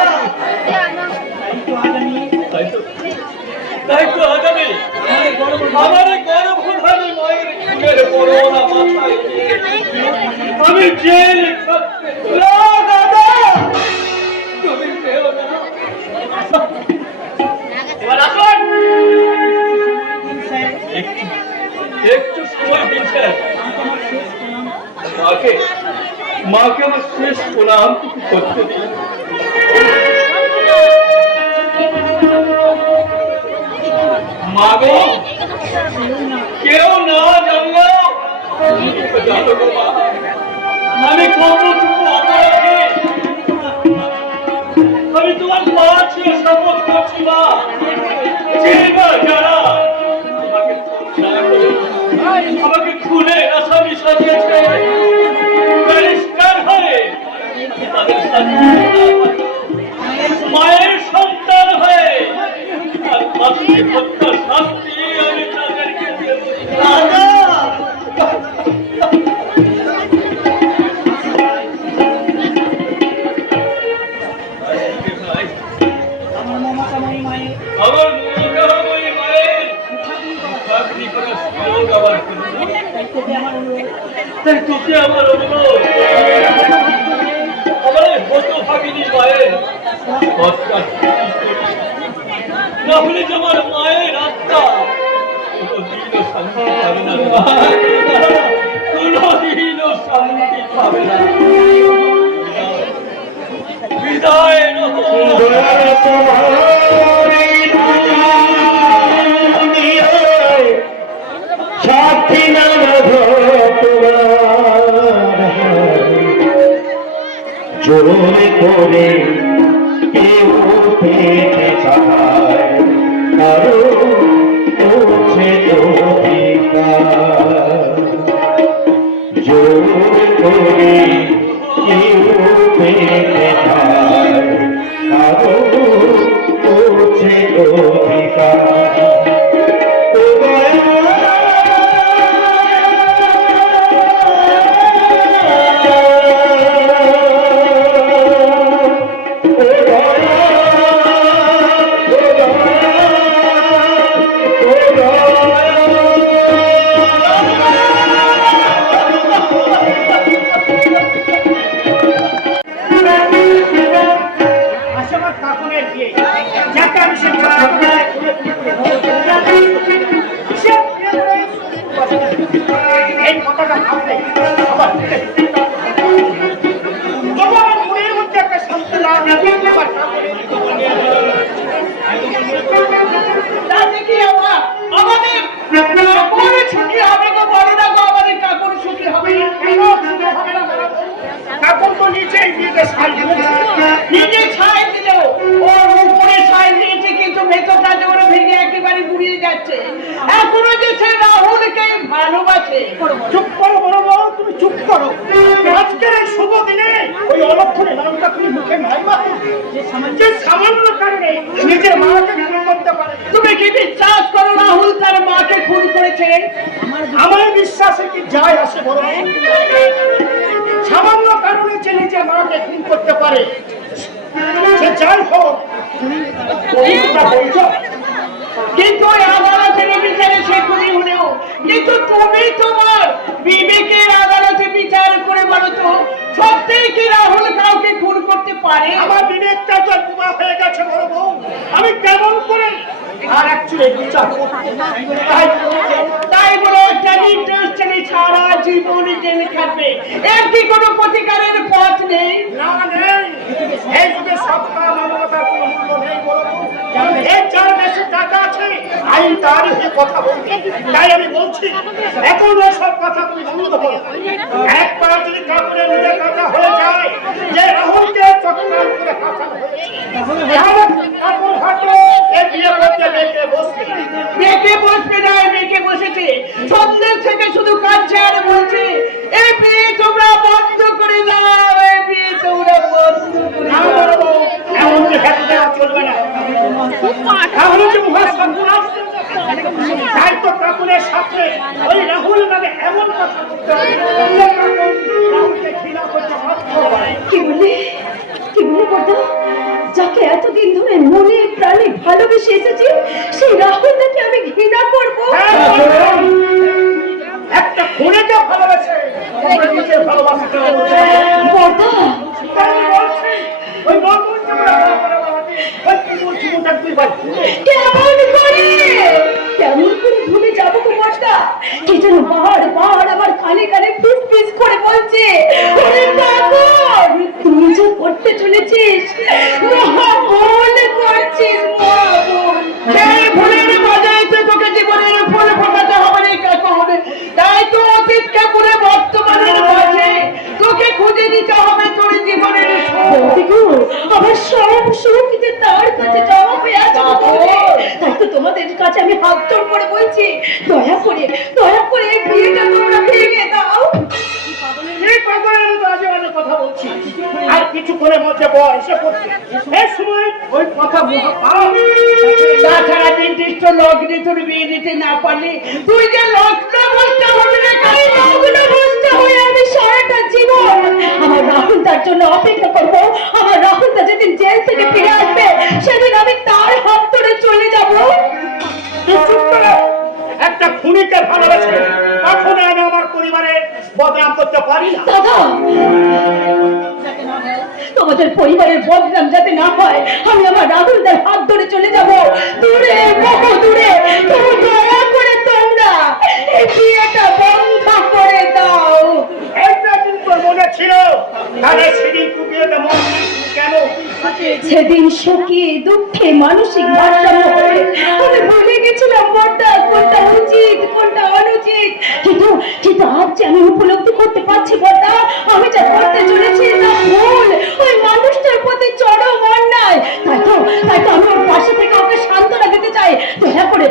তাই তো আগামী আমার গর্ভধারী মায়ের খুনের করোনা মাথায় আমি জেল দাদা তুমি পেও না। একটু সময় দিন স্যার। মাকে আমার শেষ প্রণাম করতে দিন। মাগো কেউ না জানলেও আমি কতটুকু অপরাধী আমি তোমার পা ছুঁয়ে শপথ করছি মা। যারা আমাকে খুলে আসামি সাজিয়েছে ব্যারিস্টার হয়ে তাদের মায়ের সন্তান হয়ে আর মাতৃহত্যার শাস্তি আমি তাদেরকে দেব। আমার মমতাময়ী মায়ের চাকরি করে সুযোগ আমার তাই তোকে আমার অনুরোধ আমার হতভাগিনী মায়ের না হলে যে আমার মায়ের আত্মা কোনদিনও শান্তি পাবে না। শান্তি পাবে না। বিদায় রহমান। সাথী নাম জোর করে কেউ পেতে চায় কারো পৌঁছে অধিকার জোর করে কেউ পেতে চায় কারো পৌঁছে অধিকার নিজে ছাই দিল, ওর উপরে ছাই দিয়েছে কিন্তু ভেতরটা জোরে ভেঙে একেবারে গুড়িয়ে যাচ্ছে। এখনো যে সে রাহুলকে ভালোবাসে। চুপ করো বড় বউ, তুমি চুপ করো। আজকের এই শুভ দিনে ওই অলক্ষণে নামটা তুমি মুখে নাই মারো, যে সামান্য কারণে নিজের মাকে খুন করতে পারে। তুমি কি বিশ্বাস করো রাহুল তার মাকে খুন করেছে? আমার বিশ্বাসে কি যায় আসে বড় বউ? সামান্য কারণে যে নিজের মাকে খুন করতে পারে, সে যাই হোক, পবিত্রতা বলছো। কিন্তু ওই আদালতের বিচারে সে খুনি হলেও কিন্তু তুমি তোমার বিবেকের আদালতে বিচার করে বলো তো, সত্যি কি রাহুল কাউকে খুন করতে পারে? আমার বিবেকটা তো ডুবা হয়ে গেছে বড় বউ। আমি কেমন করে আর অ্যাকচুয়ালি বিচার করব? তাই বলে একটা নির্দোষ ছেলে সারা জীবন জেলে থাকবে, এর কি কোনো প্রতিকারের পথ নেই? না নেই, এই যুগে সবটা মানবতার কোনো মূল্য নেই বড় বউ। এর যার বেশি টাকা আছে আইন তারই হয়ে কথা বলবে। তাই আমি বলছি, এখন সব কথা তুমি বন্ধ করো। একবার যদি কাপড়ে নিজের কথা হয়ে যায় যে রাহুলকে চক্রান্ত করে ফাঁসানো হয়েছে, তাহলে কাপড় হাঁটো এ বিয়ে করতে বেঁকে বসবে। বেঁকে বসবে না, বেঁকে বসেছে। সন্ধ্যে থেকে শুধু কাঁদছে আর বলছে, এই বিয়ে তোমরা বন্ধ করে দাও, এই বিয়ে তোমরা বন্ধ করে না দাও। বড় বউ, এমন যে হাতে দেওয়া চলবে না। তাহলে যে মহা সর্বনাশ হয়ে যাবে। তাই তো কাকুরের সাথে ওই রাহুল নামে এমন কথা বলতে হবে যে কাকুর রাহুলকে ঘৃণা করতে বাধ্য করে। কি বললে বড়দা? যাকে এতদিন ধরে মনে প্রাণে ভালোবেসে এসেছি সেই রাহুলটাকে আমি ঘৃণা করবো? হ্যাঁ, বড় বউ, একটা খুনিকে ভালোবাসে তোমরা নিজের ভালোবাসাটা বলছো। বড়দা, তাই আমি বলছি, ওই নতুন তোমরা ওই কি বলছি ওটা দুইবার ঘুরে কেমন করে ভুলে যাবো গো বড়দা? কি যেন বারবার আমার কানে কানে ফিস ফিস করে বলছে, ওরে পাগল, তুই যে করতে চলেছিস মহাভুল করছিস, মহাভুল। এই ভুলের মাঝেই তো তোকে জীবনের ফুল ফোটাতে হবে রে কাকুর। তাই তো অতীতকে ভুলে বর্তমানের মাঝে তোকে খুঁজে নিতে হবে তোর জীবনের সুখ। দেখো, আমার সব সুখ যে তার কাছে জমা হয়ে আছে গো বৌদি। তাই তো তোমাদের কাছে আমি হাত জোড় করে বলছি, দয়া করে এই বিয়েটা তোমরা ভেঙে দাও। এই পাগলের মতো আজে বাজে কথা বলছি। আর কিছুক্ষণের মধ্যে বর এসে পড়ছে। এই সময় ওই কথা মহাপাপ। তাছাড়া নির্দিষ্ট লগ্নে তোর বিয়ে দিতে না পারলে তুই যে লগ্নভ্রষ্ট হবি রে এই লগ্নভ্রষ্ট হয়ে আমি সারাটা জীবন আমার রাহুলদার জন্য অপেক্ষা করবো। আমার রাহুলদা যেদিন জেল থেকে ফিরে আসবে সেদিন আমি তার হাত ধরে চলে যাবো। তুই চুপ করো। একটা খুনিকে ভালোবাসে কখনো আমি আমার পরিবারের বদনাম করতে পারি না। দাদা, তোমাদের পরিবারের বদনাম যাতে না হয় আমি আমার রাহুলদার হাত ধরে চলে যাব দূরে, বহু দূরে। তবু দয়া করে তোমরা এই বিয়েটা বন্ধ করে দাও। এইটা ছিল, তাহলে সেদিন তুই বিয়েতে মন দিয়েছিলি কেন? সেদিন শোকে দুঃখে মানসিক ভারসাম্য হয়ে আমি ভুলে গেছিলাম কোনটা উচিত কোনটা অনুচিত, কিন্তু কিন্তু আজ যে আমি উপলব্ধি করতে পারছি বড়দা, আমি যা করতে চলেছি তা ভুল, ওই মানুষটার প্রতি চরম অন্যায়। তাই তো আমি ওর পাশে থেকে ওকে সান্ত্বনা দিতে চাই। দয়া করে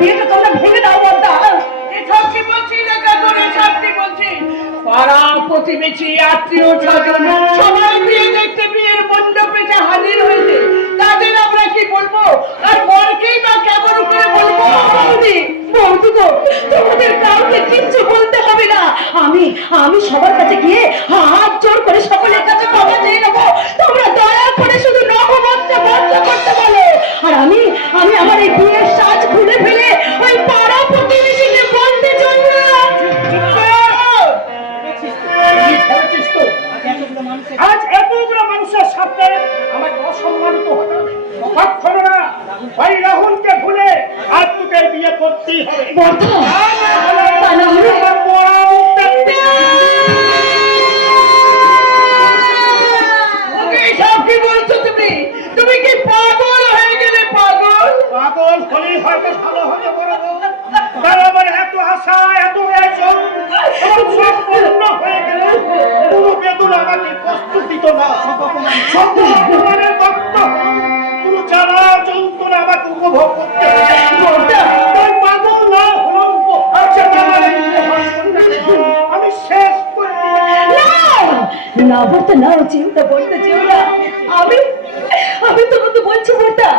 বিয়েটা তোমরা ভেঙে দাও বড়দা। সত্যি বলছি লেখা করে সত্যি বলছি, পাড়া প্রতিবেশী আত্মীয় স্বজন সবাই বিয়ে দেখতে বিয়ের মণ্ডপে যে হাজির হয়েছে, তাদের আমরা কি বলবো? আর বরকেই বা কেমন করে বলবো? বৌদি গো, তোমাদের কাউকে কিচ্ছু বলতে হবে না। আমি সবার কাছে গিয়ে হাত জোর করে সকলের কাছে ক্ষমা চেয়ে নেবো। তোমরা দয়া করে শুধু নহবতটা বন্ধ করতে বলো, আর আমি আমার এই বিয়ের সাজ খুলে ফেলে ওই পাড়া প্রতিবেশীকে বলতে চললাম। আজ এতগুলো মানুষের সামনে আমার অসম্মানিত হতে কখনো না। ভাই রাহুলকে ভুলে আজ তোকে বিয়ে করতেই হবে। বর্ধা, তা না হলে আমার মরা মুখ দেখতে ওকে সব কি বলছো তুমি? তুমি কি পাগল হয়ে গেলে? পাগল পাগল হলেই হয়তো ভালো হতে পারবো। তার আমার এত আশা, এত আয়োজন সব সম্পূর্ণ হয়ে গেল। পুরো বেদুন আমাকে কষ্ট দিত না, সম্পূর্ণের ভক্ত পুরো জ্বালা যন্ত্রণা আমাকে উপভোগ করতে তাই পাগল না হলাম। আচ্ছা আমি শেষ করে না বলতে না, চিন্তা বলতে চেও না। আমি তোমাকে বলছি বর্দা,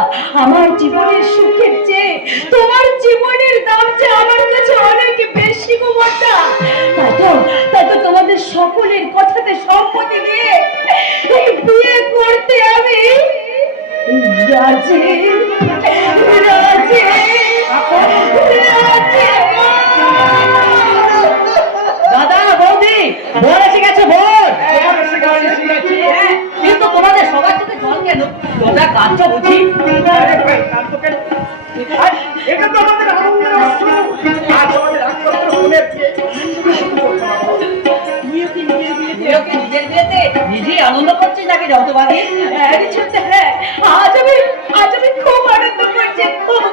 আমার জীবনের সুখের চেয়ে তোমার জীবনের দাম যে আমার কাছে অনেক বেশি গো বর্দা। তাই তো তোমাদের সকলের কথাতে সম্মতি দিয়ে এই বিয়ে করতে আমি রাজি। দাদা বৌদি বর এসে গেছে, বর কিন্তু তোমাদের সবার চোখে জল কেন? তোমরা কাঁদছো বুঝি? আরে ভাই কান্তকে এটা তো আমাদের আনন্দের অস্ত্র। আজ আমাদের একমাত্র মনের বিয়ে। তুইও কি নিজের বিয়েতে নিজেই আনন্দ করছিস নাকি যতবারই? আজ আমি খুব আনন্দ করছি, খুব।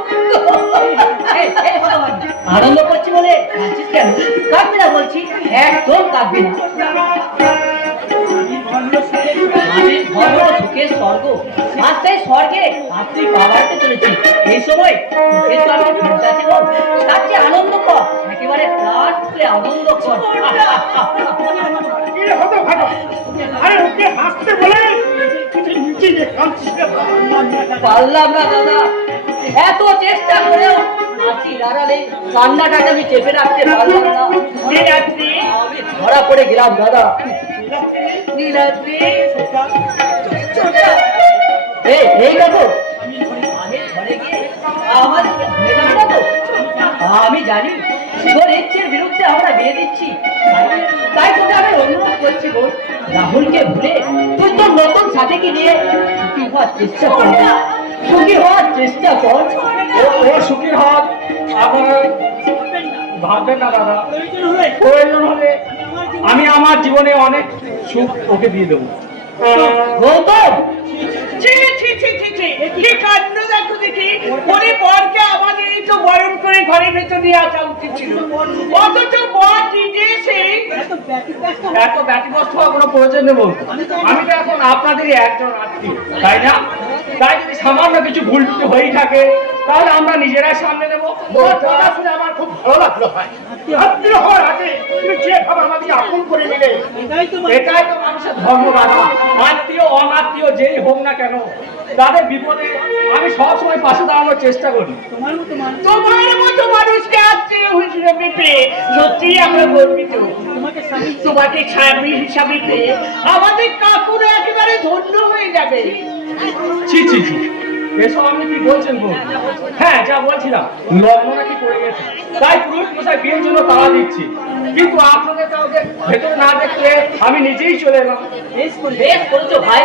আনন্দ করছি বলে কাঁদছিস কেন? কাঁদবি না বলছি, একদম কাঁদবি না। আমি ধর্ম সুখের স্বর্গ, আজ তাই স্বর্গে আজ তুই পাওয়াতে চলেছি। এই সময় সুখের স্বর্গে চিন্তা ছিল, তার চেয়ে আনন্দ কর, একেবারে প্রাণ খুলে আনন্দ কর। কি হতো ভালো? আরে ওকে হাসতে বলে তুই নিচে যে কাঁদছিস রে। পারলাম না দাদা, এত চেষ্টা করেও হাসির আড়ালে কান্নাটাকে আমি চেপে রাখতে পারলাম না। নীলাদ্রি, আমি ধরা পড়ে গেলাম দাদা। নীলাদ্রি, এই দেখো আমি ঘরে গিয়ে আমার মেলাম না তো। আমি জানি তোর ইচ্ছের বিরুদ্ধে আমরা বিয়ে দিচ্ছি, তাই তোকে আমি অনুরোধ করছি বোন, রাহুলকে ভুলে তুই তোর নতুন সাথীকে নিয়ে সুখী হওয়ার চেষ্টা কর, সুখী হওয়ার চেষ্টা কর। ও সুখী হন, আপনারা ভাববেন না দাদা। প্রয়োজন হলে আমি আমার জীবনে অনেক সুখ ওকে দিয়ে দেবো। গৌতম, কি কাণ্ড দেখো দেখি, ওরে বরকে আমাদের এই তো বরণ করে ঘরের ভেতর নিয়ে আসা উচিত ছিল, অথচ বর নিজে এসে এত ব্যতিগ্রস্ত হওয়ার কোনো প্রয়োজন নেই বলতো। আমি তো এখন আপনাদেরই একজন আত্মীয়, তাই না? তাই যদি সামান্য কিছু ভুল হয়েই থাকে তাহলে আমরা নিজেরাই সামনে নেবো। তোমার কথা শুনে আমার খুব ভালো লাগলো ভাই। আত্মীয় হওয়ার আগে তুমি যেভাবে আমাদেরকে আপন করে নিলে, এটাই তো মানুষের ধর্ম দাদা। আত্মীয় অনাত্মীয় যেই হোক না কেন, তাদের বিপদে আমি সবসময় পাশে দাঁড়ানোর চেষ্টা করি। তোমার মতো মানুষকে আত্মীয় হিসেবে পেয়ে সত্যি আমরা গর্বিত। তোমাকে স্বামী হিসাবে পেয়ে আমাদের কাকুরা একেবারে ধন্য হয়ে যাবে। ছি ছি ছি, এসব আপনি কি বলছেন গো? হ্যাঁ, যা বলছিলাম, লগ্ন নাকি পড়ে গেছে, তাই পুরুষ মশাই বিয়ের জন্য তাড়া দিচ্ছি। কিন্তু আপনাদের কাউকে ভেতরে না দেখতে আমি নিজেই চলে এলাম। বেশ করেছো ভাই,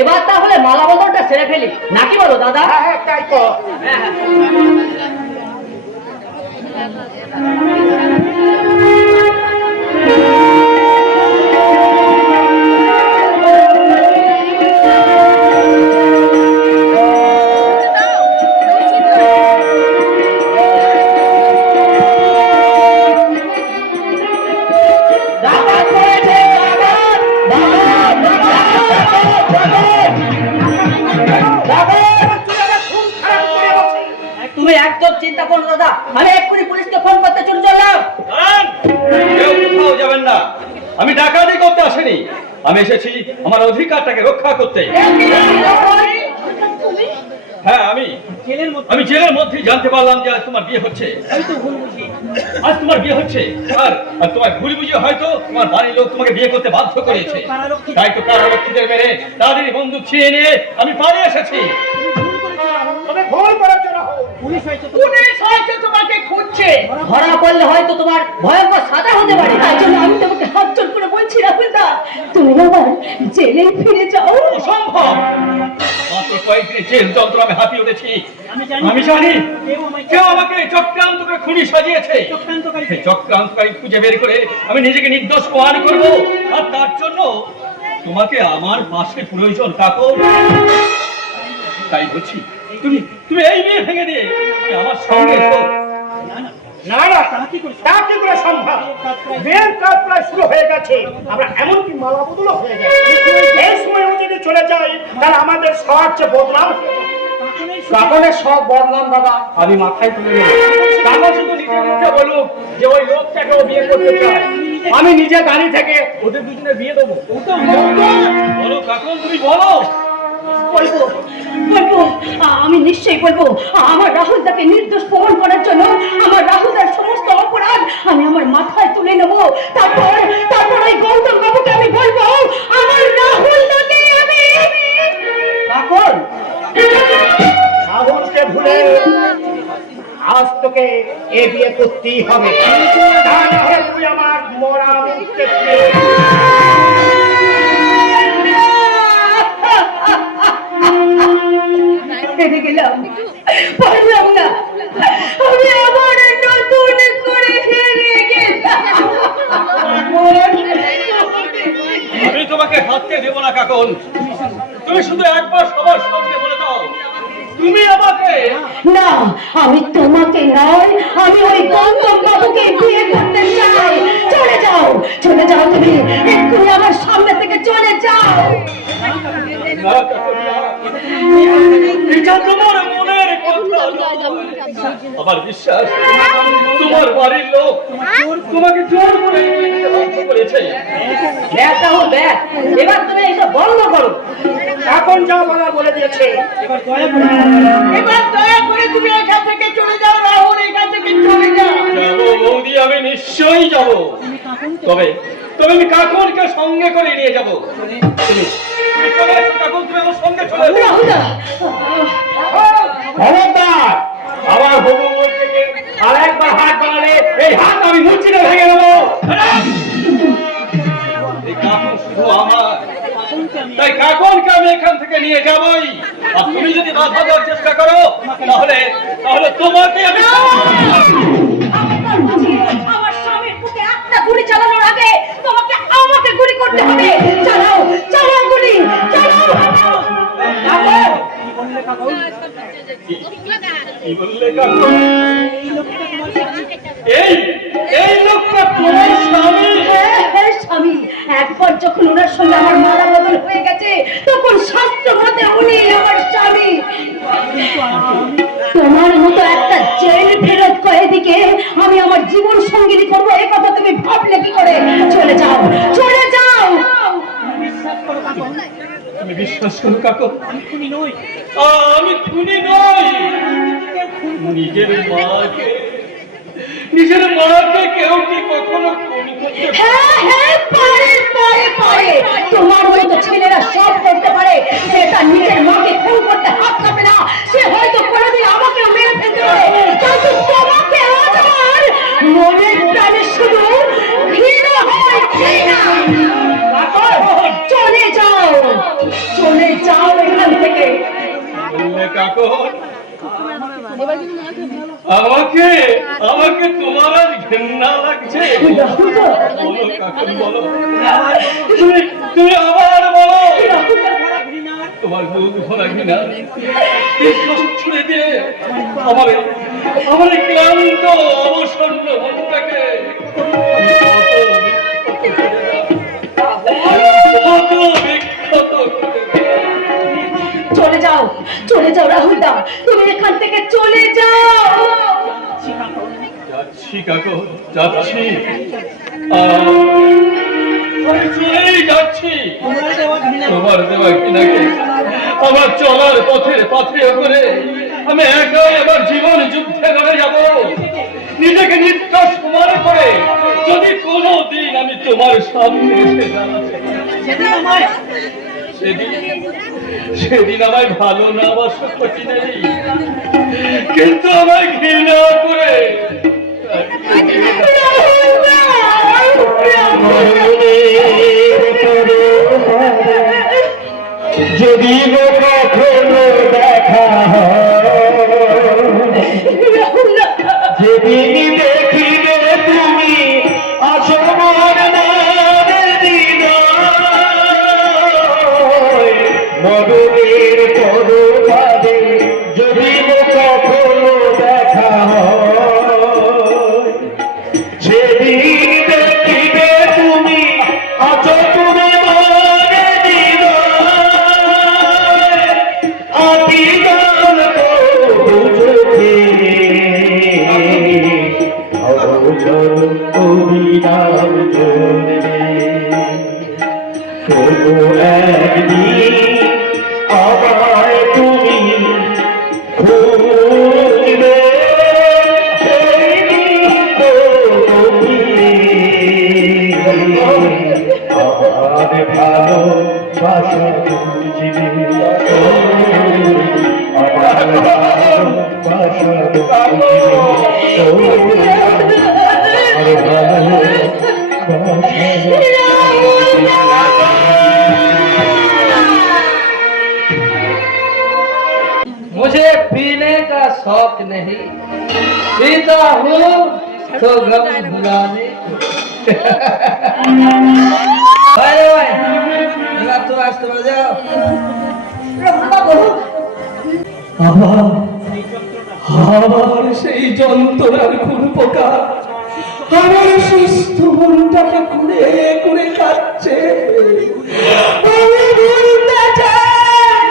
এবার তাহলে মালা বদলটা সেরে ফেলি নাকি বলো দাদা? হ্যাঁ তাই তো। হ্যাঁ হ্যাঁ। একদম চিন্তা করো দাদা, আমি এক্ষুনি পুলিশকে ফোন করতে চলে চললাম। দাঁড়ান! কেউ কোথাও যাবেন না। আমি ডাকাতি করতে আসিনি, আমি এসেছি আমার অধিকারটাকে রক্ষা করতে। হ্যাঁ, আমি জেলের মধ্যে জানতে পারলাম যে আজ তোমার বিয়ে হচ্ছে। আজ তোমার বিয়ে হচ্ছে, আর তোমার ভুল বুঝে হয়তো তোমার বাড়ির লোক তোমাকে বিয়ে করতে বাধ্য করেছে। তাই তো কারারক্ষীদের মেরে তাদের বন্দুক ছিনিয়ে নিয়ে আমি পালিয়ে এসেছি। পুলিশ হয়তো তোমাকে খুঁজছে, ধরা পড়লে হয়তো তোমার ভয়ঙ্কর সাজা হতে পারে। তাই জন্য আমি তোমাকে হাত জোর করে বলছি রাহুল দা, তুমি আবার জেলে ফিরে যাও। অসম্ভব! মাত্র কয়েকদিনের জেল যন্ত্র আমি হাতিয়ে উঠেছি। আমি জানি কেউ আমাকে চক্রান্ত করে খুনি সাজিয়েছে। সেই চক্রান্তকারী খুঁজে বের করে আমি নিজেকে নির্দোষ প্রমাণ করব, আর তার জন্য তোমাকে আমার পাশে প্রয়োজন কাকর। তাই বলছি, তুমি এই বিয়ে ভেঙে দিয়ে তুমি আমার সঙ্গে এসো। না না, তা কি করে সম্ভব? বিয়ের কাজ প্রায় শুরু হয়ে গেছে, আমরা এমনকি মালা বদলও হয়ে গেছে। এই সময় যদি চলে যাই তাহলে আমাদের সবার চেয়ে বদনাম হয়ে যাবে। কাকনের সব বদনাম দাদা আমি মাথায় তুলে নেব। কাকন শুধু নিজের মুখে বলুক যে ওই লোকটাকে ও বিয়ে করতে চায়, আমি নিজে দাঁড়িয়ে থেকে ওদের দুজনে বিয়ে দেবো। বলো কাকন, তুমি বলো। বলবো বলবো, আমি নিশ্চয়ই বলবো। আমার রাহুলদাকে নির্দোষ প্রমাণ করার জন্য আমার রাহুলদার সমস্ত অপরাধ আমি আমার মাথায় তুলে নেব। তারপর ওই গৌতম বাবুকে আমি বলবো আমার রাহুলদাকে আমি কাকন, রাহুলকে ভুলে আজ তোকে এ বিয়ে করতেই হবে। তা না হলে তুই আমার মরা মুখ দেখবি। হেরে গেলাম, পারলাম না, আমি আবার নতুন করে হেরে গেলাম। আমি তোমাকে হাতকে দেবো না কাকন, তুমি শুধু একবার সবার সামনে বলে দাও তুমি আমাকে। না, আমি তোমাকে নয়, আমি ওই গৌতম বাবুকে বিয়ে করতে চাই। চলে যাও তুমি, এক্ষুনি আমার সামনে থেকে চলে যাও। না কাকন, না। এটা তোমার মনের কথা নয়। আমার বিশ্বাস তোমার বাড়ির লোক তোমাকে জোর করে বিয়ে করতে বাধ্য করেছে। এবার তুমি এইসব বন্ধ করো। এখন যা বলা বলে দিয়েছে, এবার দয়া করে তুমি এখান থেকে চলে যাও। রাহুল, এখান থেকে চলে যাও। যাবো বৌদি, আমি নিশ্চয়ই যাবো। তবে আমি কাকুরকে সঙ্গে করে নিয়ে যাবো। তুমি চলে এসো কাকুর, তুমি আমার সঙ্গে চলে এসো। রাহুলদা, খবরদার আমার হবু বউ থেকে আর একবার হাত বাড়ালে এই হাত আমি মুচিতে ভেঙে দেবো। এই কাকুর শুধু আমার, তাই কাকুরকে আমি এখান থেকে নিয়ে যাবোই। আর তুমি যদি বাধা দেওয়ার চেষ্টা করো তাহলে তোমাকে আমি আমার স্বামীর বুকে একটা গুলি চালানোর আগে তোমাকে আমাকে গুলি করতে হবে। চালাও গুলি, চালাও। কি বললে কাকু? এই লোকটা তোমার স্বামী? হ্যাঁ, স্বামী। একবার যখন ওনার সঙ্গে আমার মালা বদল হয়ে গেছে তখন শাস্ত্র মতে উনি আমার স্বামী। তোমার মতো একটা জেল ফেরত কয়েদিকে আমি আমার জীবন সঙ্গিনী করবো, এ কথা তুমি ভাবলে কি করে? চলে যাও। তুমি বিশ্বাস করো কাকু, আমি খুনি নই। নিজের মাকে কেউ কি কখনো খুন করতে হ্যাঁ, পারে। তোমার মতো ছেলেরা সব করতে পারে। যে তার নিজের মাকে খুন করতে হাত কাঁপে না, সে হয়তো কোনোদিন আমাকে মেরে ফেলতে পারে। কিন্তু তোমাকে আমার মনের প্রাণে শুধু ঘৃণা হয়, ঘৃণা। চলে যাও এখান থেকে। কাকু, আমাকে তোমার আজ ঘৃণা লাগছে? বলো কাকু, বলো। তুমি আবার বলো তোমার বুক ভরা ঘৃণা ছুড়ে দিয়ে আমার ক্লান্ত অবসন্ন মনটাকে বিক্ষত করে চলে যাও। চলে যাও রাহুল দা, তুমি এখান থেকে চলে যাও। যাচ্ছি কাকু, যাচ্ছি। আমি চলেই যাচ্ছি। তোমার দেওয়া কিনাকে আমার চলার পথের পথে করে আমি একাই আমার জীবন যুদ্ধে লড়ে যাব। নিজেকে নির্দোষ মনে করে যদি কোনোদিন আমি তোমার সামনে এসে দাঁড়াতে পারি, সেদিন আমায় ভালো না বাসা ক্ষতি নেই, কিন্তু আমায় ঘৃণা করে যদি কখনো দেখা যেদিন দেখিবে তুমি আসমার দিন মরণের পরবাদে যদি কখনো দেখা সেদিন দেখিবে তুমি আছো তুমি দিন আদিগান তো বুঝে অবিরাম চলবে তবু একদিন আবার তুমি খুঁজবে আমার ভালো বাসা বুঝবে আমার ভালো বাসা मुझे पीने का शौक नहीं, पीता हूँ तो गम भुलाने। भाई এবার তো আসতে বাজাও। আমার সেই যন্ত্রণার কোন পোকা আমার সুস্থ মনটাকে কুড়ে কুড়ে খাচ্ছে। আমি বলতে চাই,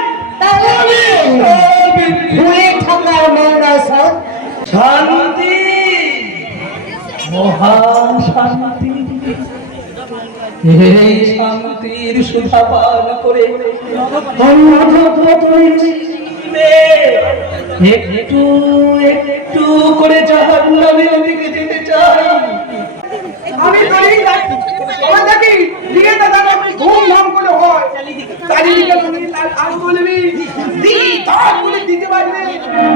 ভুলে থাকার মৌনা সব শান্তি, মহান শান্তি, এই শান্তির সুধা পান করে একটু একটু করে জাহান্নামের দিকে যেতে চাই। আমি চলেই যাচ্ছি। তবে দেখি বিয়েটা যেন ধুমধাম করে হয়। চারিদিকে শুনি তার আর বলবি দি তার বলে দিতে পারবে।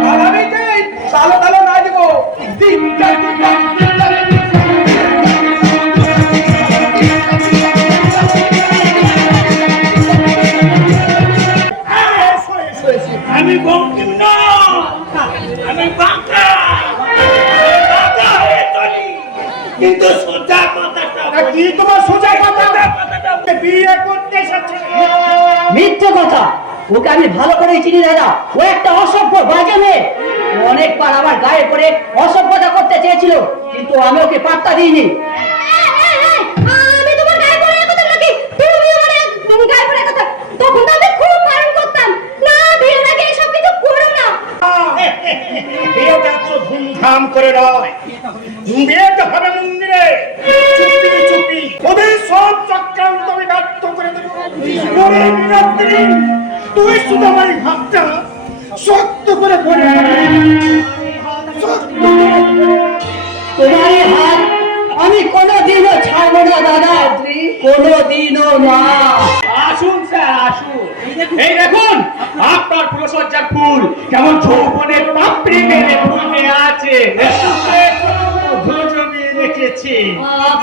আর আমি চাই তালো তালো না দিব। দিকটা দিকটা আমি বঙ্কিম না, আমি বাঁকা কিন্তু সোজা কথাটা কি তোমার সোজা কথাটা বিয়ে করতে এসেছে। মিথ্যে কথা, ওকে আমি ভালো করে চিনি দাদা। ও একটা অসভ্য বাজে মেয়ে। ও অনেকবার আমার গায়ে পড়ে অসভ্যতা করতে চেয়েছিল, কিন্তু আমি ওকে পাত্তা দিইনি। আমি তোমার গায়ে পড়ে কথা নাকি? তুমি আমার গায়ে পড়ে কথা, তখন তো আমি খুব বারণ করতাম না, বিয়ের আগে এসব কিছু করো না। বিয়েটা তো ধুমধাম করে নয়, বিয়েটা হবে মন্দিরে চুপি চুপি। ওদের সব চক্রান্ত আমি ব্যর্থ করে দেবো। ওরে বিরাত্রি, তুই শুধু আমার ভাবটা শক্ত করে ধরে শক্ত করে। তোমার এই হাত আমি কোনোদিনও ছাড়বো না দাদা, কোনোদিনও না। আসুন স্যার আসুন, এই দেখুন আপনার ফুলসজ্জার ফুল কেমন যৌবনের পাপড়ি মেরে ফুলে আছে। ধুলো জমিয়ে রেখেছি,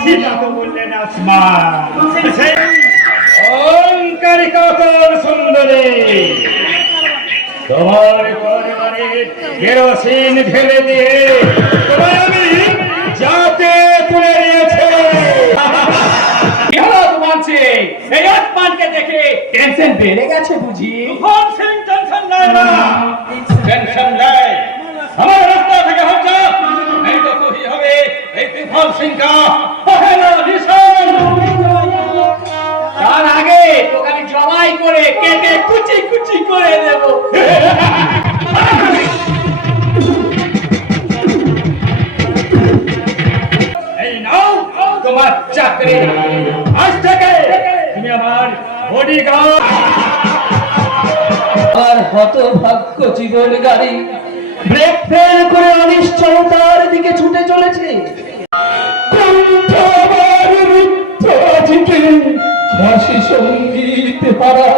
সেটা তো বললেন আসমা। অহংকারিক সুন্দরী, তোমার পরিবারে কেরোসিন ঢেলে দিয়ে তোমায় আমি যাতে তুলে নিয়েছে। কি হলো তোমার চেয়ে? এই আত্মানকে দেখে টেনশন বেড়ে গেছে বুঝি? টেনশন নাই না, টেনশন নাই। আমার রাস্তা থেকে হচ্ছে এই তো কহি হবে এই তুফান সিং কা পহেলা নিশান। তার আগে তোকে আমি জবাই করে কেটে কুচি কুচি করে দেবো। জীবন গাড়ি ব্রেক ফেল করে অনিশ্চয়তার দিকে ছুটে চলেছে। কণ্ঠ আমার রুদ্ধ আজকে হাসি সঙ্গীত হারা